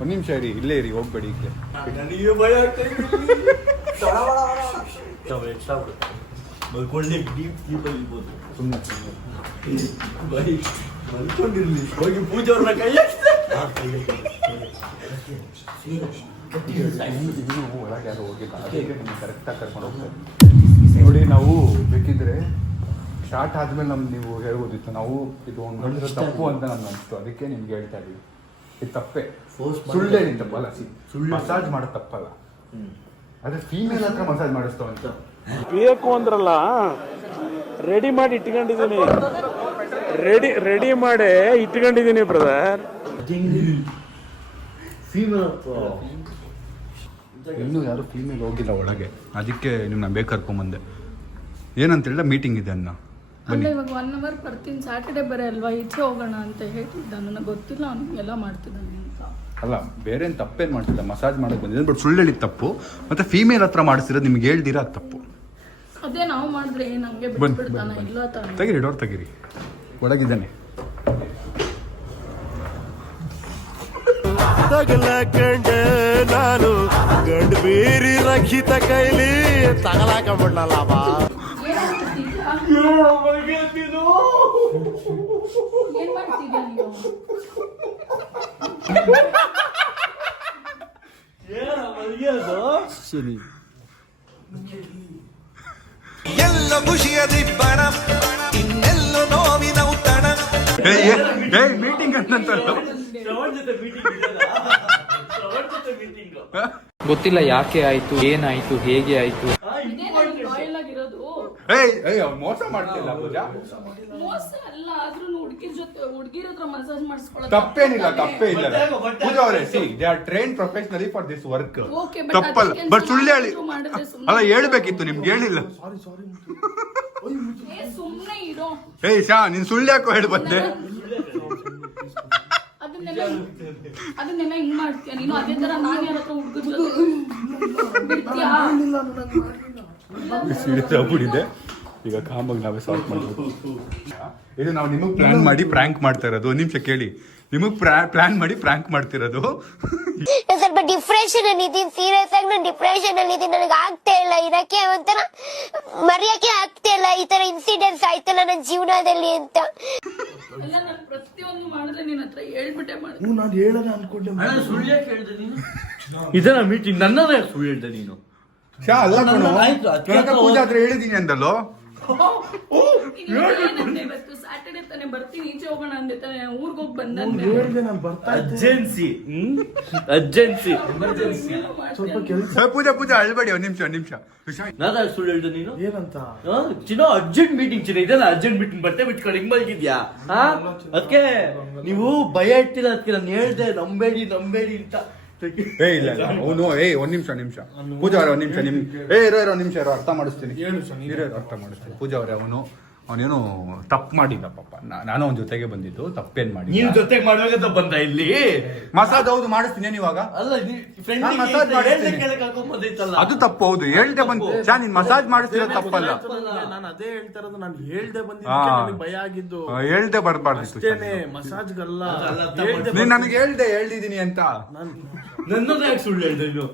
ಒಂದ್ ನಿಮಿಷ ಇರಿ, ಇಲ್ಲೇ ಇರಿ, ಹೋಗ್ಬೇಡಿ ಈಗಲೇ. ನನಗೆ ಭಯ ಆಗ್ತಾ ಮಲ್ಕೊಳ್ಳಿ, ಡೀಪ್ ಸ್ಲೀಪಲ್ಲಿ ಇರ್ಬೋದು. ಬೈ ಮಲ್ಕೊಂಡಿರ್ಲಿ, ಹೋಗಿ ಪೂಜೆ ಅವ್ರನ್ನ ಕೈ ಇನ್ನೂ ಒಳಗೆ ಯಾರು ಹೋಗಿಲ್ಲ, ಅದಕ್ಕೆ ನಿಮ್ಗೆ ಕರೆಕ್ಟಾಗಿ ಕರ್ಕೊಂಡು ಹೋಗ್ತಾರೆ. ನೋಡಿ ನಾವು ಬೇಕಿದ್ರೆ ಸ್ಟಾರ್ಟ್ ಆದ್ಮೇಲೆ ನಮ್ಗೆ ನೀವು ಹೇಳ್ಬೋದಿತ್ತು. ನಾವು ಇದು ಒಂದು ತಪ್ಪು ಅಂತ ನಮ್ಗೆ ಅನಿಸ್ತು, ಅದಕ್ಕೆ ನಿಮ್ಗೆ ಹೇಳ್ತಾ ಇದೀವಿ. ಇದು ತಪ್ಪೇ, ಸುಳ್ಳು ಹೇಳಿ ತಪ್ಪಲ್ಲ. ಮಸಾಜ್ ಮಾಡೋದು ತಪ್ಪಲ್ಲ, ಅದೇ ಫೀಮೇಲ್ ಹತ್ರ ಮಸಾಜ್ ಮಾಡಿಸ್ತಾವ ಅಂತ ಬೇಕು ಅಂದ್ರಲ್ಲ, ರೆಡಿ ಮಾಡಿ ಇಟ್ಕೊಂಡಿದ್ದೀನಿ. ರೆಡಿ ಮಾಡಿ ಇಟ್ಕೊಂಡಿದ್ದೀನಿ ಬ್ರದರ್. ಇನ್ನೂ ಯಾರು ಫೀಮೇಲ್ ಹೋಗಿಲ್ಲ ಒಳಗೆ, ಅದಕ್ಕೆ ನಿಮ್ಮನ್ನ ಬೇಕು ಕರ್ಕೊಂಬಂದೆ. ಏನಂತ ಹೇಳಿದ ಮೀಟಿಂಗ್ ಇದೆ ಅನ್ನ ಅಂದ್ರೆ ಇವಾಗ 1 hour ಬರ್ತೀನಿ, ಸ್ಯಾಟರ್ಡೆ ಬರೇ ಅಲ್ವಾ, ಈಚೆ ಹೋಗೋಣ ಅಂತ ಹೇಳ್ತಿದ್ದ. ನನಗೆ ಗೊತ್ತಿಲ್ಲ ಅವ್ನಿಗೆಲ್ಲ ಮಾಡ್ತಿದ್ದಾನೆ ಅಂತ. ಅಲ್ಲ ಬೇರೆ ಏನು ತಪ್ಪೇನು ಮಾಡ್ತಿಲ್ಲ, ಮಸಾಜ್ ಮಾಡಕ್ಕೆ ಬಂದಿದ್ದೆ. ಬಟ್ ಸುಳ್ಳು ಹೇಳಿದ ತಪ್ಪು, ಮತ್ತೆ ಫೀಮೇಲ್ ಹತ್ರ ಮಾಡಿಸಿರೋದು ನಿಮ್ಗೆ ಹೇಳ್ದಿರ ಅದು ತಪ್ಪು. ಅದೇ ನಾವು ಮಾಡಿದ್ರೆ ನಂಗೆ ಬನ್ನಿ ಬಿಡ್ತಾನ ಇಲ್ಲ ತಾನೆ. ತೆಗಿರಿ, ಡೋರ್ ತೆಗಿರಿ, ಒಳಗಿದ್ದಾನೆ. ತಗಲಕಂಡೆ ನಾನು ಗಂಡು ಬೀರಿ ರಕ್ಷಿತ ಕೈಲಿ ತಗಲಾಕೊಂಡ್ಬಿಡ್ಲಲ್ಲ ಬಾ. ಏನ್ ಮಾಡ್ತಿದ್ಯಾ ನೀನು? ಎಲ್ಲ ಖುಷಿಯ ದಿಬ್ಬಣ ಇನ್ನೆಲ್ಲೋ ನೋವಿನ ಉತ್ತಣ. ಮೀಟಿಂಗ್ ಅಂತಂತಲ್ಲ. ಗೊತ್ತಿಲ್ಲ ಯಾಕೆ ಆಯ್ತು, ಏನಾಯ್ತು, ಹೇಗೆ ಆಯ್ತು. ಇದೇ ನನಗೆ ಲಾಯಲ್ ಆಗಿರೋದು. ಮೋಸ ಮಾಡ್ತಿಲ್ಲ ಪೂಜಾ. ಮೋಸ ಅಲ್ಲ, ಆದ್ರೂ ಹುಡುಗಿರ ಹತ್ರ ಮಸಾಜ್ ಮಾಡಿಸ್ಕೊಳ್ಳೋದು ತಪ್ಪೇನಿಲ್ಲ, ತಪ್ಪೇ ಇಲ್ಲ ಪೂಜಾ ಅವರೇ. C they R train professionally for this work. Okay, but ತಪ್ಪಲ್ಲ, ಅದಕ್ಕೆ ಬಟ್ ಸುಳ್ಳು ಹೇಳಿ ಮಾಡಿದ್ರೆ ಸುಮ್ನೆ ಅಲ್ಲ, ಹೇಳ್ಬೇಕಿತ್ತು ನಿಮ್ಗೆ, ಹೇಳಿಲ್ಲ. ಸುಮ್ನೆ ಇಡೋ. ಶಾ ನೀನ್ ಸುಳ್ಳು ಯಾಕೋ ಹೇಳಿ ಬಂದೆ. ಅದನ್ನೆಲ್ಲ ಹಿಂಗ್ ಮಾಡ್ತೀಯ ನೀನು? ಅದೇ ತರ ನಾನು ಯಾರ ಹತ್ರ ಹುಡುಗರ ಜೊತೆ ಬಿಡ್ತೀಯಾ? ಸೀರಿಯಸ್ ಆಗ್ಬಿಟ್ಟಿದೆ ಈಗ. ಕಾಮಾಗಿ ನಾವೇ ಸಾಲ್ವ್ ಮಾಡ್ಬೋದು. ಇದು ನಾವು ನಿಮಗೆ ಪ್ಲಾನ್ ಮಾಡಿ ಪ್ರ್ಯಾಂಕ್ ಮಾಡ್ತಾ ಇರೋದು. ಒಂದ್ ನಿಮಿಷ ಕೇಳಿ, ನಿಮಗೆ ಪ್ಲಾನ್ ಮಾಡಿ ಪ್ರ್ಯಾಂಕ್ ಮಾಡ್ತಿರೋದು. ಸ್ವಲ್ಪ ಡಿಪ್ರೆಷನ್ ಅಲ್ಲಿ ಇದೀನಿ, ಸೀರಿಯಸ್ ಆಗಿ ನಾನು ಡಿಪ್ರೆಷನ್ ಅಲ್ಲಿ ಇದೀನಿ. ನನಗೆ ಆಗ್ತಾ ಇಲ್ಲ ಇರಕ್ಕೆ, ಒಂಥರ ಮರೆಯಕ್ಕೆ ಆಗ್ತಾ ಇಲ್ಲ. ಈ ತರ ಇನ್ಸಿಡೆಂಟ್ಸ್ ಆಯ್ತಲ್ಲ ನನ್ನ ಜೀವನದಲ್ಲಿ ಅಂತ. ಅಲ್ಲ, ನಾನು ಪ್ರತಿಯೊಂದು ಮಾಡಿದ್ರೆ ನಿನ್ನ ಹತ್ರ ಹೇಳ್ಬಿಟ್ಟೆ ಮಾಡಿ. ನಾನು ಹೇಳೋಣ ಅನ್ಕೊಂಡೆ. ಸುಳ್ಳು ಯಾಕೆ ಹೇಳ್ದೆ ನೀನು? ಇದನ್ನ ಮೀಟಿಂಗ್ ನನ್ನದೇ ಸುಳ್ಳು ಹೇಳ್ದೆ ನೀನು? ಶಾ ಅಲ್ಲ ಕಣೋ, ಆಯ್ತು, ಅದ್ಕೆ ನನಗೆ ಪೂಜಾ ಹತ್ರ ಹೇಳಿದೀನಿ ಅಂದಲ್ಲೋ. ಇವತ್ತು ಸ್ಯಾಟರ್ಡೆ ತಾನೆ ಬರ್ತೀನಿ, ಈಚೆ ಹೋಗೋಣ ಅಂದೆ ತಾನೆ, ಊರ್ಗ್ ಹೋಗಿ ಬಂದಂತೆ. ಹೇಳ್ದೆ ನಾನು ಬರ್ತಾ ಇದ್ದೆ. ಅರ್ಜೆನ್ಸಿ ಸ್ವಲ್ಪ ಕೆಲಸ. ಪೂಜಾ ಅಳ್ಬೇಡಿ, ಒಂದ್ ನಿಮಿಷ. ನಾದ ಸುಳ್ಳು ಹೇಳ್ದೆ ನೀನು? ಏನಂತ? ಚಿನ್ನೋ ಅರ್ಜೆಂಟ್ ಮೀಟಿಂಗ್ ಚಿನ್ನ, ಇದೆಲ್ಲ ಅರ್ಜೆಂಟ್ ಮೀಟಿಂಗ್, ಬಟ್ಟೆ ಬಿಟ್ಕೊಂಡು ಹಿಂಗ್ ಮಲ್ಗಿದ್ಯಾ? ಅದಕ್ಕೆ ನೀವು ಭಯ ಇಟ್ಟಿಲ್ಲ, ಅದಕ್ಕೆ ನಾನು ಹೇಳ್ದೆ ನಂಬೇಡಿ ಅಂತ. ಇಲ್ಲ ಅವನು ಒಂದ್ ನಿಮಿಷ ಪೂಜಾ ಅವ್ರೆ, ಒಂದ್ ನಿಮಿಷ ಇರೋ ಒಂದ್ ನಿಮಿಷ ಅರ್ಥ ಮಾಡಿಸ್ತೀನಿ. ಅರ್ಥ ಮಾಡಿಸ್ತೀನಿ ಪೂಜಾ ಅವ್ರೆ. ಅವನೇನು ತಪ್ಪು ಮಾಡಿಲ್ಲ ಪಾಪ. ನಾನು ಅವನ ಜೊತೆಗೆ ಬಂದಿದ್ದು, ತಪ್ಪೇನ್ ಮಾಡಿ. ನೀವ್ ಜೊತೆಗೆ ಮಾಡ್ಬೇಕಂತ ಬಂದ ಇಲ್ಲಿ ಮಸಾಜ್ ಹೌದು ಮಾಡಿಸ್ತೀನಿ ಇವಾಗ. ಅಲ್ಲ, ನಾನ್ ಮಸಾಜ್ ಮಾಡಿಸ್ತೀನಿ. ಅದು ತಪ್ಪು, ಹೌದು ಹೇಳ್ದೆ ಬಂದು. ನೀನ್ ಮಸಾಜ್ ಮಾಡಿಸ್ತಿರೋ ತಪ್ಪಲ್ಲ. ನಾನು ಅದೇ ಹೇಳ್ತಾ ಇರೋದು, ನಾನು ಹೇಳ್ದೆ ಬಂದಿದ್ದಕ್ಕೆ ನನಗೆ ಭಯ ಆಗಿದ್ದು. ಹೇಳ್ದೆ ಬರ್ಬಾರ್ದಿತ್ತು. ಮಸಾಜ್ಗಲ್ಲ, ನೀನ್ ನನಗೆ ಹೇಳ್ದಿದ್ದೀನಿ ಅಂತ. ನನ್ನ ಯಾಕೆ ಸುಳ್ಳು ಹೇಳ್ದೆ ನೀನು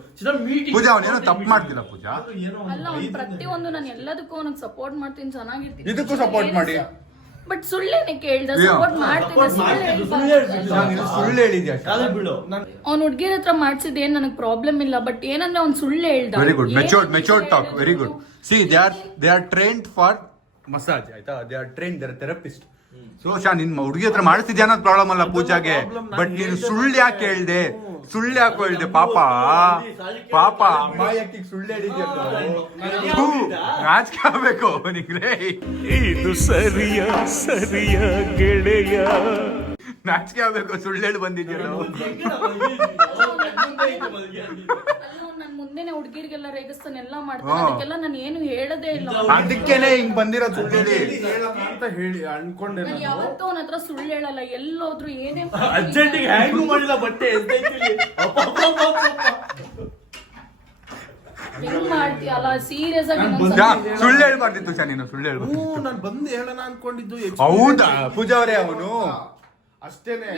ಮೀಟಿಂಗ್ ಪೂಜಾ ಅವನೇನೋ ತಪ್ಪು ಮಾಡ್ತಿಲ್ಲ ಪೂಜಾ. ಅಲ್ಲ ಅವ್ನು ಪ್ರತಿಯೊಂದು ನಾನು ಎಲ್ಲದಕ್ಕೂ ಅವನಿಗೆ ಸಪೋರ್ಟ್ ಮಾಡ್ತೀನಿ, ಚೆನ್ನಾಗಿರ್ತೀನಿ. ಇದಕ್ಕೂ ಸಪೋರ್ಟ್ ಮಾಡಿ. ಬಟ್ ಸುಳ್ಳೇನೆ ಕೇಳ್ದ, ಸಪೋರ್ಟ್ ಮಾಡ್ತೀನಿ. ಸುಳ್ಳು ಹೇಳಿದ್ಯಾ? ಅವ್ನ ಹುಡ್ಗಿರ ಹತ್ರ ಮಾಡ್ಸಿದ್ ಏನ್ ನನಗೆ ಪ್ರಾಬ್ಲಮ್ ಇಲ್ಲ, ಬಟ್ ಏನಂದ್ರೆ ಅವ್ನ್ ಸುಳ್ಳು ಹೇಳ್ದ. Very good, matured talk, very good. See they are trained for massage, ಆಯ್ತಾ? They are trained, they are therapist. So ನಿನ್ ಹುಡುಗಿ ಹತ್ರ ಮಾಡಿಸ್ತಿದ್ಯಾ ಅನ್ನೋದು ಪ್ರಾಬ್ಲಮ್ ಅಲ್ಲ ಪೂಜಾಗೆ, ಬಟ್ ನೀನು ಸುಳ್ಳು ಯಾಕೆ ಹೇಳ್ದೆ? ಸುಳ್ಳು ಯಾಕೆ ಹೇಳ್ದೆ? ಪಾಪ ಅಮ್ಮಾಯಕ್ಕೆ ಸುಳ್ಳು ಹೇಳಿದ್ಯಾ? ನಾಚಿಕೆ ಆಗ್ಬೇಕು ನಿಂಗ್ರೆ. ಇದು ಸರಿಯ ಗೆಳೆಯ, ನಾಚಿಕೆ ಆಗ್ಬೇಕು, ಸುಳ್ಳು ಹೇಳಿ ಬಂದಿದ್ಯಲ್ಲ. ನನ್ ಮುಂದೆನೆ ಹುಡ್ಗಿರ್ಗೆಲ್ಲ ರೇಗಿಸ್ತಾನೆ, ಎಲ್ಲ ಮಾಡ್ತಾನೆ. ಅದಕ್ಕೆಲ್ಲ ನಾನು ಏನು ಹೇಳದೇ ಇಲ್ಲ. ಅದಕ್ಕೇನೆ ಹಿಂಗ್ ಬಂದಿರೋ ಸುಳ್ಳು ಹೇಳಿ ಅಂತ ಹೇಳಿ ಅನ್ಕೊಂಡೆ. ನಾನು ಯಾವತ್ತೂ ಅವನ ಹತ್ರ ಸುಳ್ಳು ಹೇಳಲ್ಲ. ಎಲ್ಲೋದ್ರು ಏನೇ ಅರ್ಜೆಂಟಿಗೆ ಹ್ಯಾಂಗೂ ಮಾಡಿಲ್ಲ ಬಟ್ಟೆ ಹೆಂಗ್ ಮಾಡ್ತೀಯಲ್ಲ ಸೀರಿಯಸ್ ಆಗಿ. ಸುಳ್ಳು ಹೇಳ್ಬಾರ್ದಿತ್ತು ನೀನು, ಸುಳ್ಳು ಹೇಳ್ಬಾರ್ದು. ನಾನು ಬಂದು ಹೇಳೋಣ ಅನ್ಕೊಂಡಿದ್ದು. ಹೌದಾ ಪೂಜಾ ಅವರೇ? ಅವನು ಅಷ್ಟೇನೆ,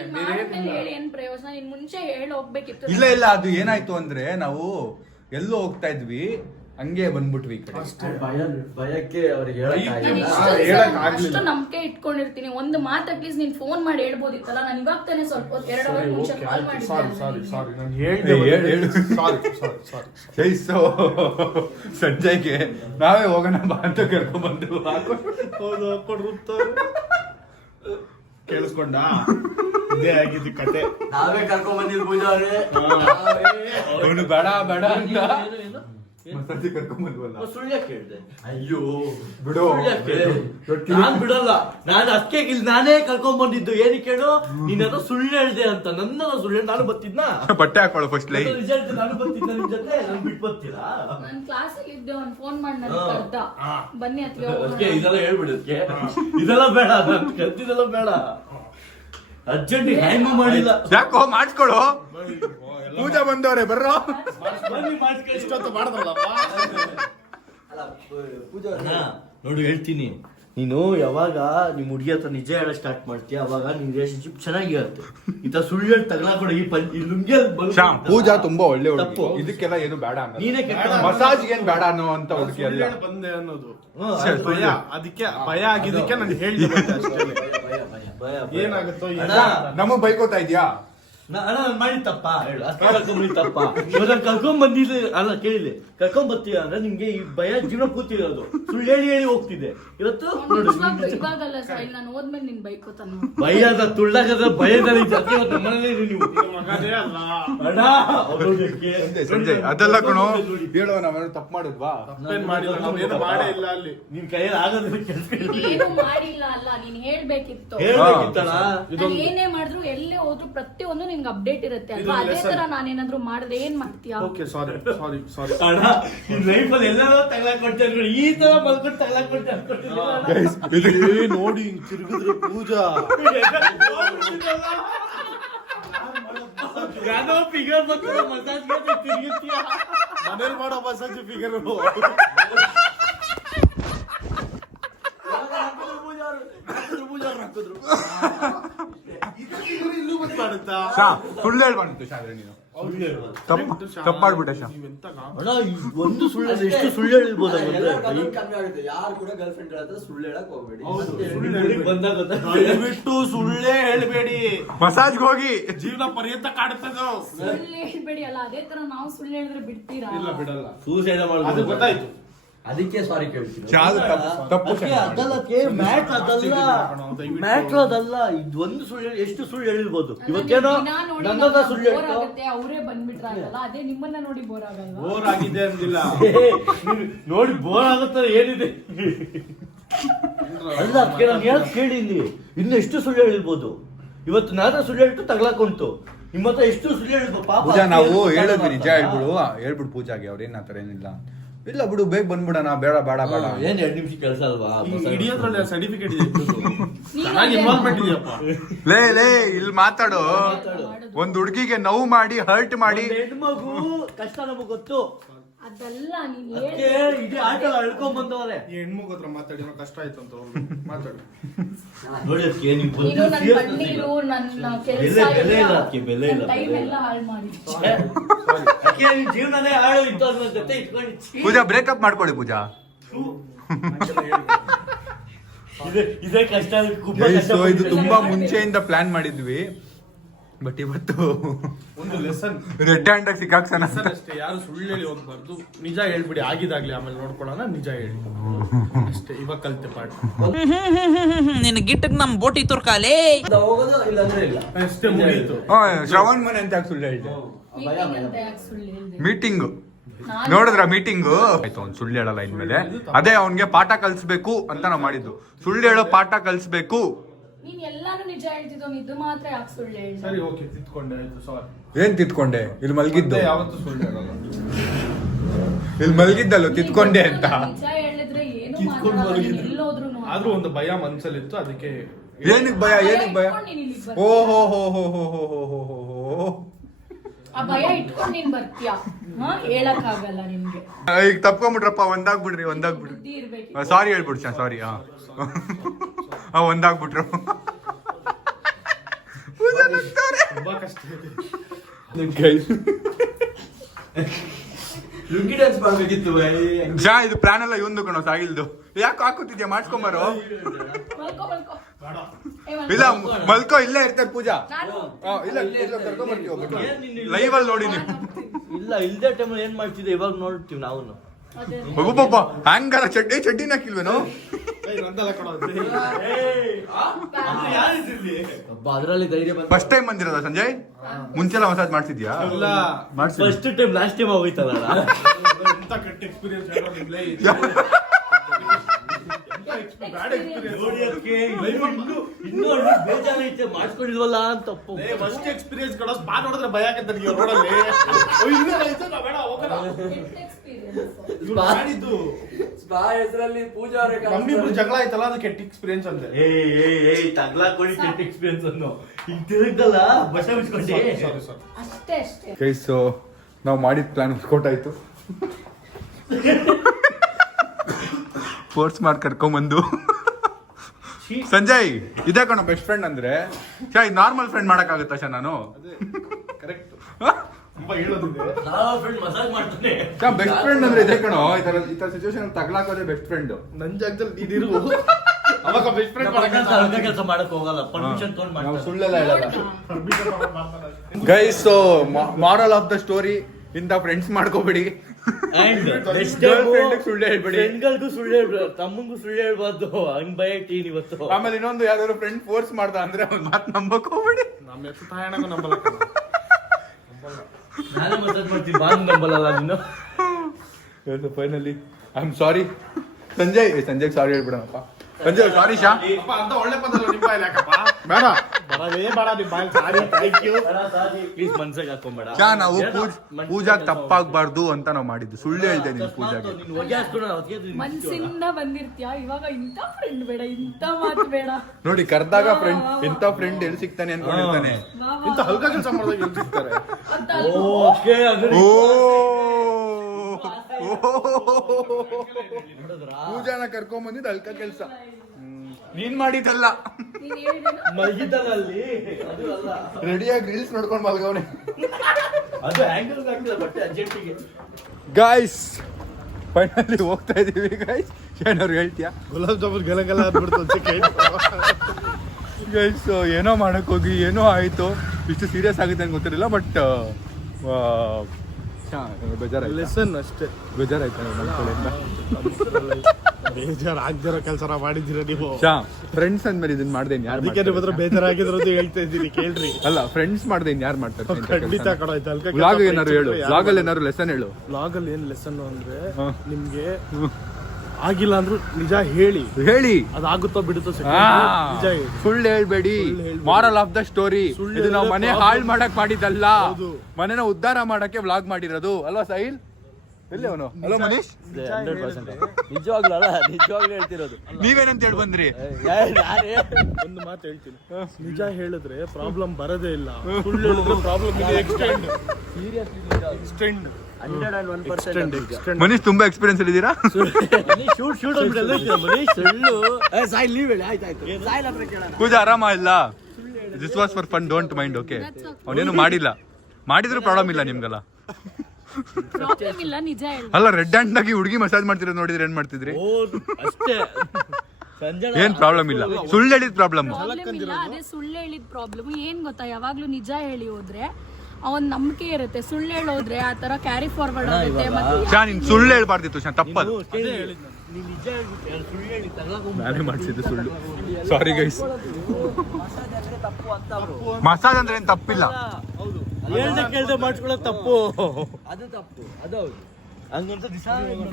ಹೇಳಿ ಏನ್ ಪ್ರಯೋಜನ? ನೀನ್ ಮುಂಚೆ ಹೇಳಿ ಹೋಗ್ಬೇಕಿತ್ತು. ಇಲ್ಲ ಅದು ಏನಾಯ್ತು ಅಂದ್ರೆ ನಾವು ಎಲ್ಲೋ ಹೋಗ್ತಾ ಇದ್ವಿ, ಹಂಗೆ ಬಂದ್ಬಿಟ್ವಿ ಈ ಕಡೆ. ಭಯಕ್ಕೆ ಅವ್ರಿಗೆ ಅಷ್ಟು ನಂಬಿಕೆ ಇಟ್ಕೊಂಡಿರ್ತೀನಿ. ಒಂದು ಮಾತು ಅಟ್ಲೀಸ್ಟ್ ನೀನ್ ಫೋನ್ ಮಾಡಿ ಹೇಳ್ಬೋದಿತ್ತಲ್ಲ. ನಾನು ಇವಾಗ ತಾನೇ ಸ್ವಲ್ಪ 2 ನಿಮಿಷ ಕಾಲ್ ಮಾಡಿದ್ದೆ. ಸೊ ಸಂಜಯ್ಗೆ ನಾವೇ ಹೋಗೋಣ ಬಾ ಅಂತ ಕರ್ಕೊಂಡ್ ಬಂದು ಕೇಳಿಸ್ಕೊಂಡ ಇದೇ ಆಗಿದ್ದು ಕತೆ. ನಾವೇ ಕರ್ಕೊಂಡ್ ಬಂದಿದ್ದು ಪೂಜಾ ಅವ್ರೆ. ಅವನು ಬೇಡ ಅಂತ ಮಸಾಜಿ ಕರ್ಕೊಂಡ್ ಬಂದ್ವಲ್ಲ. ಸುಳ್ಳು ಕೇಳ್ದೆ. ಅಯ್ಯೋ ಬಿಡು, ನಾನ್ ಬಿಡಲ್ಲ. ನಾನು ಅಕ್ಕೆ ನಾನೇ ಕರ್ಕೊಂಡ್ ಬಂದಿದ್ದು. ಏನಕ್ಕೆ ಹೇಳು? ನೀನೇನೋ ಸುಳ್ಳು ಹೇಳ್ದೆ ಅಂತ. ನನ್ನ ಸುಳ್ಳು ನಾನು ಬರ್ತಿದ್ನಾ? ಬಟ್ಟೆ ಹಾಕೊಳ್ಳೋ ಫಸ್ಟ್ ಲೈ. ರಿಸಲ್ಟ್ ನಾನು ಬರ್ತಿದ್ದ ನಿಮ್ ಜೊತೆ. ನನ್ ಬಿಟ್ಟು ಬರ್ತೀರಾ? ನಾನು ಕ್ಲಾಸಲ್ಲಿ ಇದ್ದೆ, ಅವ್ನು ಫೋನ್ ಮಾಡಿ ನನಗೆ ಕರ್ದ, ಬನ್ನಿ ಅಥವಾ ಇದೆಲ್ಲ ಹೇಳ್ಬಿಡೋದಕ್ಕೆ ಇದೆಲ್ಲ ಬೇಡ, ನಾನು ಕಲ್ತಿದೆಲ್ಲ ಬೇಡ. ಅರ್ಜೆಂಟ್ ಹ್ಯಾಂಗ್ ಮಾಡಿಲ್ಲ. ಯಾಕೋ ಮಾಡಿಸ್ಕೊಳು. ಪೂಜಾ ಬಂದವ್ರೆ ಬರ್ರೋ. ಇಷ್ಟೊತ್ತು ಮಾಡ್ದಲ್ಲಪ್ಪ. ನೋಡು ಹೇಳ್ತೀನಿ, ನೀನು ಯಾವಾಗ ನಿಮ್ ಹುಡುಗಿ ಹತ್ರ ನಿಜ ಹೇಳ ಸ್ಟಾರ್ಟ್ ಮಾಡ್ತೀಯ ಅವಾಗ ನಿನ್ ರಿಲೇಶನ್ಶಿಪ್ ಚೆನ್ನಾಗಿರುತ್ತೆ. ಈತ ಸುಳ್ಳು ಹೇಳಿ ತಗಲಾಕೊಡ ಈ ಲುಂಗಿ ಶ್ಯಾಮ್, ಪೂಜಾ ತುಂಬಾ ಒಳ್ಳೆ ತಪ್ಪು. ಹುಡುಗಿ, ಇದಕ್ಕೆಲ್ಲ ಏನು ಬೇಡ ಅನ್ನೋದು. ನೀನೇ ಮಸಾಜ್ ಏನ್ ಬೇಡ ಅನ್ನೋ ಅಂತ ಹುಡುಗಿ ಅಲ್ಲ. ಬಂದೆ ಅನ್ನೋದು ಭಯ, ಅದಕ್ಕೆ ಭಯ ಆಗಿದ್ದಕ್ಕೆ ನಾನು ಹೇಳಿದ್ದೆ. ಏನಾಗುತ್ತೋ ನಮಗ್ ಬೈಕೋತಾ ಇದ್ಯಾ? ಅಣ್ಣ ನಾನು ಮಾಡಿ ತಪ್ಪ ಹೇಳು. ತಪ್ಪ ಇವಾಗ ಕರ್ಕೊಂಡ್ ಬಂದಿಲ್ಲ ಅಲ್ಲ, ಕೇಳಿದೆ ಕರ್ಕೊಂಡ್ ಬರ್ತೀಯ ಅಂದ್ರೆ ನಿಮ್ಗೆ ಈ ಭಯ ಜೀವನ ಕೂತಿರೋದು. ಸುಳ್ಳು ಹೇಳಿ ಹೇಳಿ ಹೋಗ್ತಿದೆ. ಇವತ್ತು ಇವಾಗಲ್ಲ ಸ್ಟೈಲ್. ನಾನು ಹೋದ್ಮೇಲೆ ನಿನ್ ಬೈಕೋತಾನ. ಭಯದ ತುಳ್ಳಾಗದ ಭಯದಲ್ಲಿ ನಮ್ಮನೇಲಿ ನೀವು ಅಣ್ಣ ಸಂಜಯ್ ಅದೆಲ್ಲ ಕಣೋ ಹೇಳೋ, ನಾವೇನು ತಪ್ಪು ಮಾಡಿದ್ವಾ? ಮಾಡಿಲ್ಲ, ನಾವೇನು ಮಾಡೇ ಇಲ್ಲ. ಅಲ್ಲಿ ನಿನ್ ಕೈಯಲ್ಲಿ ಆಗೋದಿಲ್ಲ ಕೆಲಸ. ಏನು ಮಾಡಿಲ್ಲ ಅಲ್ಲ, ನೀನ್ ಹೇಳ್ಬೇಕಿತ್ತು. ಹೇಳ್ಬೇಕಿತ್ತಲ್ಲ. ನಾನು ಏನೇ ಮಾಡಿದ್ರು ಎಲ್ಲೇ ಹೋದ್ರು ಪ್ರತಿಯೊಂದು ನಿನ್ಗೆ ಅಪ್ಡೇಟ್ ಇರುತ್ತೆ ಅಲ್ವಾ? ಅದೇ ತರ ನಾನೇನಾದ್ರು ಮಾಡಿದ್ರೆ ಏನ್ ಮಾಡ್ತೀಯಾ? ಓಕೆ, ಸಾರಿ. ಅಣ್ಣ ನಿನ್ ಲೈಫಲ್ಲಿ ಎಲ್ಲರೂ ತಗಲಾಕೊಡ್ತೇವೆ, ಈ ತರ ಬಲ್ಕೊಂಡು ತಗಲಾಕೊಡ್ತೇವೆ. ನೋಡಿ ತಿರುಗಿದ್ರೆ ಪೂಜಾ ಯಾರೋ ಫಿಗರ್ ಬರ್ತಾರೆ ಮಸಾಜ್ ತಿರುಗಿರ್ತೀಯ. ಮನೇಲಿ ಮಾಡೋ ಮಸಾಜ್ ಫಿಗರ್ ಇಲ್ಲೂ ಬಂದು ಮಾಡುತ್ತಾ? ಸುಳ್ಳು ಹೇಳ್ಬಾರ್ದು ಶಾಲೆ, ನೀನು ತಪ್ಪು ಮಾಡ್ಬಿಟ್ಟೆ ಶಾ. ಅಣ್ಣ ಒಂದು ಸುಳ್ಳು ಎಷ್ಟು ಸುಳ್ಳು ಹೇಳ್ಬೋದು ಯಾರು ಕೂಡ ಗರ್ಲ್ ಫ್ರೆಂಡ್ ಹತ್ರ ಸುಳ್ಳು ಹೇಳಕ್ ಹೋಗ್ಬೇಡಿ. ಬಿಟ್ಟು ಸುಳ್ಳೇ ಹೇಳ್ಬೇಡಿ. ಮಸಾಜ್ಗೆ ಹೋಗಿ ಜೀವನ ಪರ್ಯಂತ ಕಾಡುತ್ತದು. ಸುಳ್ಳು ಹೇಳ್ಬೇಡಿ ಅಲ್ಲ, ಅದೇ ತರ ನಾವು ಸುಳ್ಳು ಹೇಳಿದ್ರೆ ಬಿಡ್ತೀರಾ? ಇಲ್ಲ, ಬಿಡಲ್ಲ. ಸೂಸೈಡ್ ಅದು ಮಾಡೋದು ಗೊತ್ತಾಯ್ತು. ಅದಕ್ಕೆ ಸಾರಿ ಕೇಳ್ತೀನಿ. ತಪ್ಪು ಮ್ಯಾಟ್ರ್ ಅದಲ್ಲ. ಇದೊಂದು ಸುಳ್ಳು ಎಷ್ಟು ಸುಳ್ಳು ಹೇಳಿರ್ಬೋದು. ಇವತ್ತೇನೋ ನನ್ನದ ಸುಳ್ಳು ಆಗುತ್ತೆ, ಅವರೇ ಬಂದ್ಬಿಟ್ರಾಗಲ್ಲ. ಅದೇ ನಿಮ್ಮನ್ನ ನೋಡಿ ಬೋರ್ ಆಗಲ್ಲ. ಬೋರ್ ಆಗಿದೆ ಅಂದಿಲ್ಲ. ನೋಡಿ ಬೋರ್ ಆಗುತ್ತಾರೆ ಏನಿದೆ ಅಲ್ಲ. ಅದಕ್ಕೆ ನಾನು ಹೇಳಕ್ ಕೇಳಿದ್ನಿ, ಇನ್ನು ಎಷ್ಟು ಸುಳ್ಳು ಹೇಳಿರ್ಬೋದು. ಇವತ್ತು ನಾನು ಸುಳ್ಳು ಹೇಳ್ತು ತಗ್ಲಾಕೊಂತು. ನಿಮ್ಮ ಹತ್ರ ಎಷ್ಟು ಸುಳ್ಳು ಹೇಳಿರ್ಬೋದು. ಪಾಪ ಪೂಜಾ ನಾವು ಹೇಳಿದ್ವಿ ನಿಜ ಹೇಳ್ಬಿಡು ಪೂಜಾಗೆ. ಅವ್ರೇನ್ ಆತರ ಏನಿಲ್ಲ. ಇಲ್ಲ ಬಿಡು, ಬೇಗ ಬಂದ್ಬಿಡೋಣ. ಬೇಡ ಬೇಡ ಬೇಡ. ಏನ್ 2 ನಿಮಿಷ ಕೆಲಸ ಅಲ್ವಾ? ಹಿಡಿಯೋದ್ರಲ್ಲಿ ಸರ್ಟಿಫಿಕೇಟ್ ಇದೆ, ಚೆನ್ನಾಗಿ ಇನ್ವಾಲ್ವ್ಮೆಂಟ್ ಇದೆಯಪ್ಪ. ಲೇ ಇಲ್ಲಿ ಮಾತಾಡು. ಒಂದ್ ಹುಡುಗಿಗೆ ನೋವು ಮಾಡಿ ಹರ್ಟ್ ಮಾಡಿ ಹೆಣ್ಮಗು ಕಷ್ಟ ನಮಗ್ ಗೊತ್ತು. ಅದಲ್ಲ ನೀನ್ ಇಡೀ ಆಟೋ ಅಳ್ಕೊಂಡ್ ಬಂದವರೆ. ಈ ಹೆಣ್ಮಗು ಹತ್ರ ಮಾತಾಡಿ ಏನೋ ಕಷ್ಟ ಆಯ್ತು ಅಂತ ಅವ್ರು ಮಾತಾಡಿ. ನೋಡಿ ಅದಕ್ಕೆ ನಿಮ್ ನೀನು ನನ್ನ ಕಣ್ಣೀರು ನನ್ನ ಕೆಲಸ ಬೆಲೆ ಇಲ್ಲ ಅದಕ್ಕೆ, ಬೆಲೆ ಇಲ್ಲ. ಟೈಮ್ ಎಲ್ಲ ಹಾಳು ಮಾಡಿ ಅದಕ್ಕೆ ನಿನ್ ಜೀವನನೇ ಹಾಳು ಇತ್ತು ಅನ್ನೋ ಜೊತೆ ಇಟ್ಕೊಂಡು ಪೂಜಾ ಬ್ರೇಕಪ್ ಮಾಡ್ಕೊಳ್ಳಿ ಪೂಜಾ. ಇದೇ ಕಷ್ಟ. ಸೊ ಇದು ತುಂಬಾ ಮುಂಚೆಯಿಂದ ಪ್ಲಾನ್ ಮಾಡಿದ್ವಿ, ಬಟ್ ಇವತ್ತು ಒಂದು ಲೆಸನ್ ರೆಡ್ ಹ್ಯಾಂಡ್ ಆಗಿ ಸಿಕ್ಕಾಕ್ಸೋಣ ಅಷ್ಟೇ. ಯಾರು ಸುಳ್ಳು ಹೇಳಿ ಹೋಗ್ಬಾರ್ದು, ನಿಜ ಹೇಳ್ಬಿಡಿ. ಆಗಿದಾಗ್ಲಿ ಆಮೇಲೆ ನೋಡ್ಕೊಳ್ಳೋಣ, ನಿಜ ಹೇಳಿ ಅಷ್ಟೇ. ಇವಾಗ ಕಲ್ತೆ ಪಾಠ ನಿನ್ನ ಗಿಟ್ಟಕ್ ನಮ್ ಬೋಟಿ ತುರ್ಕಾಲೇ ಹೋಗೋದು ಇಲ್ಲಾಂದ್ರೆ ಇಲ್ಲ ಅಷ್ಟೇ, ಮುಗೀತು. ಶ್ರವಣ್ ಮನೆ ಅಂತ ಯಾಕೆ ಸುಳ್ಳು ಹೇಳಿದೆ? ಮೀಟಿಂಗ್ ಅಂತ ಯಾಕೆ ಸುಳ್ಳು ಹೇಳ್ದೆ? ಮೀಟಿಂಗ್ ನೋಡಿದ್ರ ಮೀಟಿಂಗು ಆಯ್ತು. ಅವ್ನು ಸುಳ್ಳು ಹೇಳಲ್ಲ ಇನ್ಮೇಲೆ. ಅದೇ ಅವ್ನ್ಗೆ ಪಾಠ ಕಲಿಸ್ಬೇಕು ಅಂತ ನಾವು ಮಾಡಿದ್ದು. ಸುಳ್ಳು ಹೇಳೋ ಪಾಠ ಕಲಿಸ್ಬೇಕು. ನೀನ್ ಎಲ್ಲಾನು ನಿಜ ಹೇಳ್ತಿದ್ದೋ, ಇದು ಮಾತ್ರ ಯಾಕೆ ಸುಳ್ಳು ಹೇಳ್ದೆ? ಸರಿ, ಓಕೆ, ತಿತ್ಕೊಂಡೆ, ಆಯ್ತು, ಸಾರಿ. ಏನ್ ತಿತ್ಕೊಂಡೆ? ಇಲ್ಲಿ ಮಲ್ಗಿದ್ದು, ಯಾವತ್ತೂ ಸುಳ್ಳು ಹೇಳಲ್ಲ. ಇಲ್ಲಿ ಮಲ್ಗಿದ್ದಲ್ಲ ತಿತ್ಕೊಂಡೆ ಅಂತ. ನಿಜ ಹೇಳಿದ್ರೆ ಏನು ಮಾತಾಡಲ್ಲ, ನೀನ್ ಎಲ್ಲೋದ್ರೂ ಆದ್ರೂ ಒಂದು ಭಯ ಮನ್ಸಲ್ಲಿತ್ತು, ಅದಕ್ಕೆ. ಏನಕ್ ಭಯ? ಏನಕ್ ಭಯ? ಓ ಹೋ ಹೋ ಹೋ ಹೋ ಹೋ ಹೋ ಹೋ ಹೋ. ಆ ಭಯ ಇಟ್ಕೊಂಡು ನೀನ್ ಬರ್ತೀಯ, ಹೇಳಕ್ ಆಗಲ್ಲ ನಿನ್ಗೆ. ಈಗ ತಪ್ಕೊಂಬಿಟ್ರಪ್ಪ, ಒಂದಾಗ್ಬಿಡ್ರಿ. ಬುದ್ಧಿ ಇರ್ಬೇಕು. ಸಾರಿ ಹೇಳ್ಬಿಡ್ ಸಾರಿ. ಒಂದಾಗ್ಬಿಟ್ರು. ತುಂಬಾ ಕಷ್ಟ ಇದೆ. ಲುಂಗಿ ಡ್ಯಾನ್ಸ್ ಮಾಡ್ಬೇಕಿತ್ತು. ಇದು ಪ್ಲಾನ್ ಎಲ್ಲ ಇವಂದು ಕಣೋ, ಸಾಗಿಲ್ದು. ಯಾಕೆ ಹಾಕುತ್ತಿದ್ಯಾ? ಮಾಡ್ಸ್ಕೊಂಬಾರೋ. ಮಲ್ಕೋ ಮಲ್ಕೋ. ಇಲ್ಲ ಮಲ್ಕೋ, ಇಲ್ಲೇ ಇರ್ತಾರೆ ಪೂಜಾ. ನಾನು ಇಲ್ಲ ಲೈವ್ ಅಲ್ಲಿ ನೋಡಿ ನೀವು. ಇಲ್ಲ, ಇಲ್ದೇ ಟೈಮಲ್ಲಿ ಏನ್ ಮಾಡ್ತಿದ್ದೆ ಇವಾಗ ನೋಡ್ತೀವಿ ನಾವು. ಅದೇ ಪಾಪ ಹ್ಯಾಂಗರ ಚಡ್ಡಿನ ಹಾಕಿಲ್ವೇನೋ? ಅದ್ರಲ್ಲಿ ಧೈರ್ಯ ಬಂದ ಫಸ್ಟ್ ಟೈಮ್ ಬಂದಿರೋದ ಸಂಜಯ್? ಮುಂಚೆಲ್ಲ ಮಸಾಜ್ ಮಾಡ್ತಿದ್ಯಾ? ಫಸ್ಟ್ ಟೈಮ್ ಲಾಸ್ಟ್ ಟೈಮ್ ಹೋಗಿತ್ತಲ್ಲ. ಎಕ್ಸ್ಪೀರಿಯನ್ಸ್ ಇನ್ನೂ ಬೇಜಾರೈತೆ, ಮಾಡಿಸ್ಕೊಂಡಿಲ್ವಲ್ಲ ಅಂತ. ಫಸ್ಟ್ ಎಕ್ಸ್ಪೀರಿಯನ್ಸ್ ಕೊಡೋ ಬಾ ನೋಡಿದ್ರೆ ಭಯ ಆಗತ್ತೆ ನನಗೆ ರೋಡಲ್ಲಿ. ಮಾಡಿದ್ದು ಹೆಸರಲ್ಲಿ ಪೂಜಾ ನಮ್ಮಿಬ್ರು ಜಗಳ ಆಯ್ತಲ್ಲ, ಅದು ಕೆಟ್ಟ ಎಕ್ಸ್ಪೀರಿಯನ್ಸ್ ಅಂತೆ. ತಗ್ಲಾಕೊಳ್ಳಿ ಕೆಟ್ಟ ಎಕ್ಸ್ಪೀರಿಯನ್ಸ್ ಅನ್ನು. ಈಗ ತಿರುಗಲ್ಲ ಬಸ ಬಿಚ್ಕೊಂಡೆ. ಅಷ್ಟೇ ಅಷ್ಟೇ. ಸೊ ನಾವು ಮಾಡಿದ ಪ್ಲಾನ್ ವರ್ಕೌಟ್ ಆಯ್ತು. ಫೋರ್ಸ್ ಮಾಡಿ ಕರ್ಕೊಂಬಂದು ಸಂಜಯ್ ಇದೇ ಕಣ ಬೆಸ್ಟ್ ಫ್ರೆಂಡ್ ಅಂದ್ರೆ. ನಾರ್ಮಲ್ ಫ್ರೆಂಡ್ ಮಾಡಕ್ಕಾಗತ್ತಾ ಶಾ? ನಾನು ಕರೆಕ್ಟ್. ಮಸಾಜ್ ಮಾಡ್ತಾನೆ. ಬೆಸ್ಟ್ ಫ್ರೆಂಡ್ ಅಂದ್ರೆ ಇದೇ ಕಣೋ. ಈ ತರ ಸಿಚುವೇಶನ್ ತಗ್ಲಾಕೋದೇ ಬೆಸ್ಟ್ ಫ್ರೆಂಡ್. ನನ್ ಜಾಗದಲ್ಲಿ ನೀನಿರು, ಅವಾಗ ಬೆಸ್ಟ್ ಫ್ರೆಂಡ್ ಕೆಲಸ ಮಾಡಕ್ ಹೋಗಲ್ಲ, ಪರ್ಮಿಷನ್ ತಗೊಂಡ್ ನಾವು ಮಾಡ್ತಾರೆ. ಸುಳ್ಳೆಲ್ಲ ಹೇಳಲ್ಲ guys. So moral of the story, ಇಂಥ ಫ್ರೆಂಡ್ಸ್ ಮಾಡ್ಕೋಬೇಡಿ. ಸುಳ್ಳು ಹೇಳ್ಬೇಡಿ. ಫ್ರೆಂಡ್ಗಳಿಗೂ ಸುಳ್ಳು ಹೇಳ್ಬೇಡಿ, ತಮ್ಮಂಗೂ ಸುಳ್ಳು ಹೇಳ್ಬಾರ್ದು. ಹಂಗ್ ಭಯ ಇಟ್ಟೀನಿ ಇವತ್ತು. ಆಮೇಲೆ ಇನ್ನೊಂದು ಯಾವ್ದಾದ್ರು ಫ್ರೆಂಡ್ ಫೋರ್ಸ್ ಮಾಡ್ದ ಅಂದ್ರೆ ಅವ್ನ್ ಮಾತು ನಂಬಕ್ ಹೋಗ್ಬೇಡಿ. ನಮ್ಮ ಎಷ್ಟು ತಾಯಣಗೂ ನಂಬಲ್ಲ. ನಾನೇ ಮಸಾಜ್ ಮಾಡ್ತೀನಿ, ಬಾಂಗ್ ನಂಬಲ್ಲ ನೀನು. Finally I am sorry Sanjay sorry ಹೇಳ್ಬಿಡೋಣಪ್ಪ. ಸಂಜಯ್ ಸಾರಿ ಶಾ. ಅಪ್ಪ ಅಂತ ಒಳ್ಳೆ ಪದಲ್ಲ ನಿಮ್ಮ ಬಾಯಲ್ಲಿ ಯಾಕಪ್ಪ? ಬೇಡ ಬರವೇ ಬೇಡ ನಿಮ್ಮ ಬಾಯಲ್ಲಿ. ಸಾರಿ, ಥ್ಯಾಂಕ್ ಯು. ಪ್ಲೀಸ್ ಮನ್ಸಾಗ ಹಾಕೊಂಬೇಡ. ಶಾ, ನಾವು ಪೂಜಾಗ್ ತಪ್ಪಾಗ್ಬಾರ್ದು ಅಂತ ನಾವು ಮಾಡಿದ್ದು. ಸುಳ್ಳು ಹೇಳ್ದೆ ನೀನು ಪೂಜಾಗೆ. ಮನ್ಸಿಂದ ಬಂದಿರ್ತೀಯ, ಇವಾಗ ಇಂಥ ಫ್ರೆಂಡ್ ಬೇಡ, ಇಂಥ ಮಾತು ಬೇಡ. ನೋಡಿ ಕರ್ದಾಗ ಫ್ರೆಂಡ್, ಇಂಥ ಫ್ರೆಂಡ್ ಎಲ್ಲಿ ಸಿಗ್ತಾನೆ ಅನ್ಕೊಂಡಿರ್ತಾನೆ. ಇಂಥ ಹಲ್ಕ ಕೆಲಸ ಮಾಡಿದಾಗ ಎಲ್ಲಿ ಸಿಗ್ತಾರೆ? ಪೂಜಾನ ಕರ್ಕೊಂಡ್ ಬಂದಿದ್ದು ಅಲ್ಕ ಕೆಲ್ಸ. ನೀನ್ ಮಾಡಿದ್ದಲ್ಲ, ನೀನ್ ಹೇಳಿದೇನು? ಮಲಗಿದ್ದಲ್ಲ ಅಲ್ಲಿ. ಅದು ಅಲ್ಲ, ರೆಡಿಯಾಗಿ ರೀಲ್ಸ್ ನೋಡ್ಕೊಂಡು ಮಲ್ಗವನೆ. ಅದು ಆಂಗಲ್ ಆಗ್ತಿಲ್ಲ ಬಟ್ಟೆ ಅರ್ಜೆಂಟಿಗೆ. ಗಾಯ್ಸ್ ಫೈನಲಿ ಹೋಗ್ತಾ ಇದೀವಿ ಗಾಯ್ಸ್. ಏನಾದ್ರು ಹೇಳ್ತೀಯಾ? ಗುಲಾಬ್ ಜಾಮೂನ್ ಗಲಗಲ ಅಂದ್ಬಿಡ್ತು. ಗೈಸ್ ಏನೋ ಮಾಡಕ್ ಹೋಗಿ ಏನೋ ಆಯ್ತು. ಇಷ್ಟು ಸೀರಿಯಸ್ ಆಗುತ್ತೆ ಅಂತ ಗೊತ್ತಿರಲಿಲ್ಲ. ಬಟ್ ಬೇಜಾರಾಯ್ತು. ಲೆಸನ್ ಅಷ್ಟೇ. ಬೇಜಾರಾಯ್ತು ನನ್ನ ಕಡೆಯಿಂದ. ಬೇಜಾರಾಗ್ದಿರೋ ಕೆಲಸ ಮಾಡಿದ್ದೀರ ನೀವು. ಫ್ರೆಂಡ್ಸ್ ಅಂದ್ಮೇಲೆ ಇದನ್ನ ಮಾಡ್ದೆ ಯಾರು? ಅದಕ್ಕೆ ನಿಮ್ಮ ಹತ್ರ ಬೇಜಾರಾಗಿದ್ರು ಅಂತ ಹೇಳ್ತಾ ಇದ್ದೀನಿ, ಕೇಳ್ರಿ. ಅಲ್ಲ ಫ್ರೆಂಡ್ಸ್ ಮಾಡ್ದೆ ಯಾರು ಮಾಡ್ತಾರೆ? ಖಂಡಿತ ಕಡಾಯ್ತು. ಅಲ್ಕ ವ್ಲಾಗ್ ಏನಾದ್ರು ಹೇಳು, ವ್ಲಾಗ್ ಅಲ್ಲಿ ಏನಾದ್ರು ಲೆಸನ್ ಹೇಳು. ವ್ಲಾಗ್ ಅಲ್ಲಿ ಏನ್ ಲೆಸನ್ ಅಂದ್ರೆ, ನಿಮ್ಗೆ ಆಗಿಲ್ಲ ಅಂದ್ರೂ ನಿಜ ಹೇಳಿ. ಅದಾಗುತ್ತೋ ಬಿಡುತ್ತೋ ನಿಜ ಹೇಳಿ. ಸುಳ್ಳು ಹೇಳ್ಬೇಡಿ. ಮಾರಲ್ ಆಫ್ ದ ಸ್ಟೋರಿ, ಇದು ನಾವು ಮನೆ ಹಾಳು ಮಾಡಕ್ ಮಾಡಿದ್ದಲ್ಲ, ಮನೆನ ಉದ್ಧಾರ ಮಾಡಕ್ಕೆ ವ್ಲಾಗ್ ಮಾಡಿರೋದು ಅಲ್ವಾ ಸಾಹಿಲ್? ಎಲ್ಲಿ ಅವನು? ಹಲೋ ಮನೀಶ್. 100% ನಿಜವಾಗ್ಲೂ ಅಲ್ಲ, ನಿಜವಾಗ್ಲೂ ಹೇಳ್ತಿರೋದು. ನೀವೇನಂತ ಹೇಳಿ ಬಂದ್ರಿ? ಒಂದು ಮಾತು ಹೇಳ್ತೀನಿ, ನಿಜ ಹೇಳಿದ್ರೆ ಪ್ರಾಬ್ಲಮ್ ಬರೋದೇ ಇಲ್ಲ. ಸುಳ್ಳು ಹೇಳಿದ್ರೆ ಪ್ರಾಬ್ಲಮ್ ಎಕ್ಸ್ಟೆಂಡ್. ಎಕ್ಸ್ಟೆಂಡ್ ಮನೀಶ್ ತುಂಬಾ ಎಕ್ಸ್ಪೀರಿಯನ್ಸ್ ಇದ್ದೀರಾ? ಶೂಟ್ ಮನೀಶ್ ಸುಳ್ಳು ಸಾಯಿ ಲೀವ್ ಹೇಳಿ ಆಯ್ತಾಯ್ತು ಸಾಯಿಲ್ ಹತ್ರ ಕೇಳೋಣ. ಪೂಜಾ ಆರಾಮ ಇಲ್ಲ, this was for fun, don't mind. Okay, ಅವನೇನು ಮಾಡಿಲ್ಲ, ಮಾಡಿದ್ರು ಪ್ರಾಬ್ಲಮ್ ಇಲ್ಲ ನಿಮ್ಗೆಲ್ಲ. ಪ್ರಾಬ್ಲಮ್ ಇಲ್ಲ, ನಿಜ ಹೇಳಿ. ಅಲ್ಲ, ರೆಡ್ ಹ್ಯಾಂಡ್ ಆಗಿ ಹುಡುಗಿ ಮಸಾಜ್ ಮಾಡ್ತಿರೋದು ನೋಡಿದ್ರೆ ಏನ್ ಮಾಡ್ತಿದ್ರಿ? ಓ ಅಷ್ಟೇ ಸಂಜನಾ ಏನ್ ಪ್ರಾಬ್ಲಮ್ ಇಲ್ಲ, ಸುಳ್ಳು ಹೇಳಿದ್ ಪ್ರಾಬ್ಲಮ್. ಪ್ರಾಬ್ಲಮ್ ಇಲ್ಲ, ಅದೇ ಸುಳ್ಳು ಹೇಳಿದ ಪ್ರಾಬ್ಲಮ್. ಏನ್ ಗೊತ್ತಾ, ಯಾವಾಗ್ಲೂ ನಿಜ ಹೇಳಿ ಹೋದ್ರೆ ಅವನ್ ನಂಬಿಕೆ ಇರುತ್ತೆ, ಸುಳ್ಳು ಹೇಳೋದ್ರೆ ಆ ತರ ಕ್ಯಾರಿ ಫಾರ್ವರ್ಡ್ ಆಗುತ್ತೆ. ಮತ್ತೆ ಶಾ, ನೀನ್ ಸುಳ್ಳು ಹೇಳ್ಬಾರ್ದಿತ್ತು ಶಾ, ತಪ್ಪದು. ನೀನ್ ನಿಜ ಹೇಳ್ಬಿಟ್ಟು ಸುಳ್ಳು ಹೇಳಿ ತಗೊಳಕ್ ನಾನೇ ಮಾಡ್ಸಿದ್ದು ಸುಳ್ಳು, ಸಾರಿ ಗೈಸ್. ತಪ್ಪು ಅಂತ ಅವರು ಮಸಾಜ್ ಅಂದ್ರೆ ಏನ್ ತಪ್ಪಿಲ್ಲ, ಕೇಳ್ದೆ ಮಾಡ್ಸ್ಕೊಳ್ಳೋದು ತಪ್ಪು, ಅದು ತಪ್ಪು, ಅದು ಹೌದು. ಹಂಗಂತ ದಿವಸ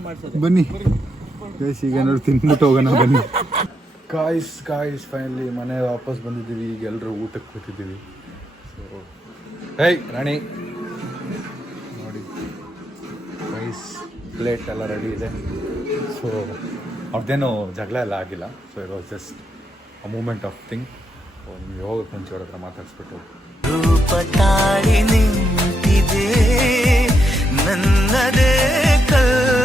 ಮಾಡ್ಸೋದು. ಬನ್ನಿ ಗೈಸ್, ಈಗ ನೋಡಿ ತಿನ್ಬಿಟ್ಟು ಹೋಗೋಣ ಬನ್ನಿ. ಕಾಯ್ಸ್ ಫೈನಲಿ ಮನೆ ವಾಪಸ್ ಬಂದಿದ್ದೀವಿ. ಈಗ ಎಲ್ಲರೂ ಊಟಕ್ಕೆ ಕೂತಿದ್ದೀವಿ. ಸೊ ಹೇಯ್ ರಾಣಿ ನೋಡಿ ರೈಸ್ ಪ್ಲೇಟ್ ಎಲ್ಲ ರೆಡಿ ಇದೆ. ಸೊ ಅವ್ರದ್ದೇನು ಜಗಳ ಎಲ್ಲ ಆಗಿಲ್ಲ. So it was just a moment of thing. ನೀವು ಹೋಗೋಕ್ಕೆ ಮುಂಚೆ ಅವ್ರ ಹತ್ರ ಮಾತಾಡ್ಸ್ಬಿಟ್ಟು ರೂಪ ತಾಳಿ ನಿಂತಿದೆ ನನ್ನದೇ ಕಲ್ಲ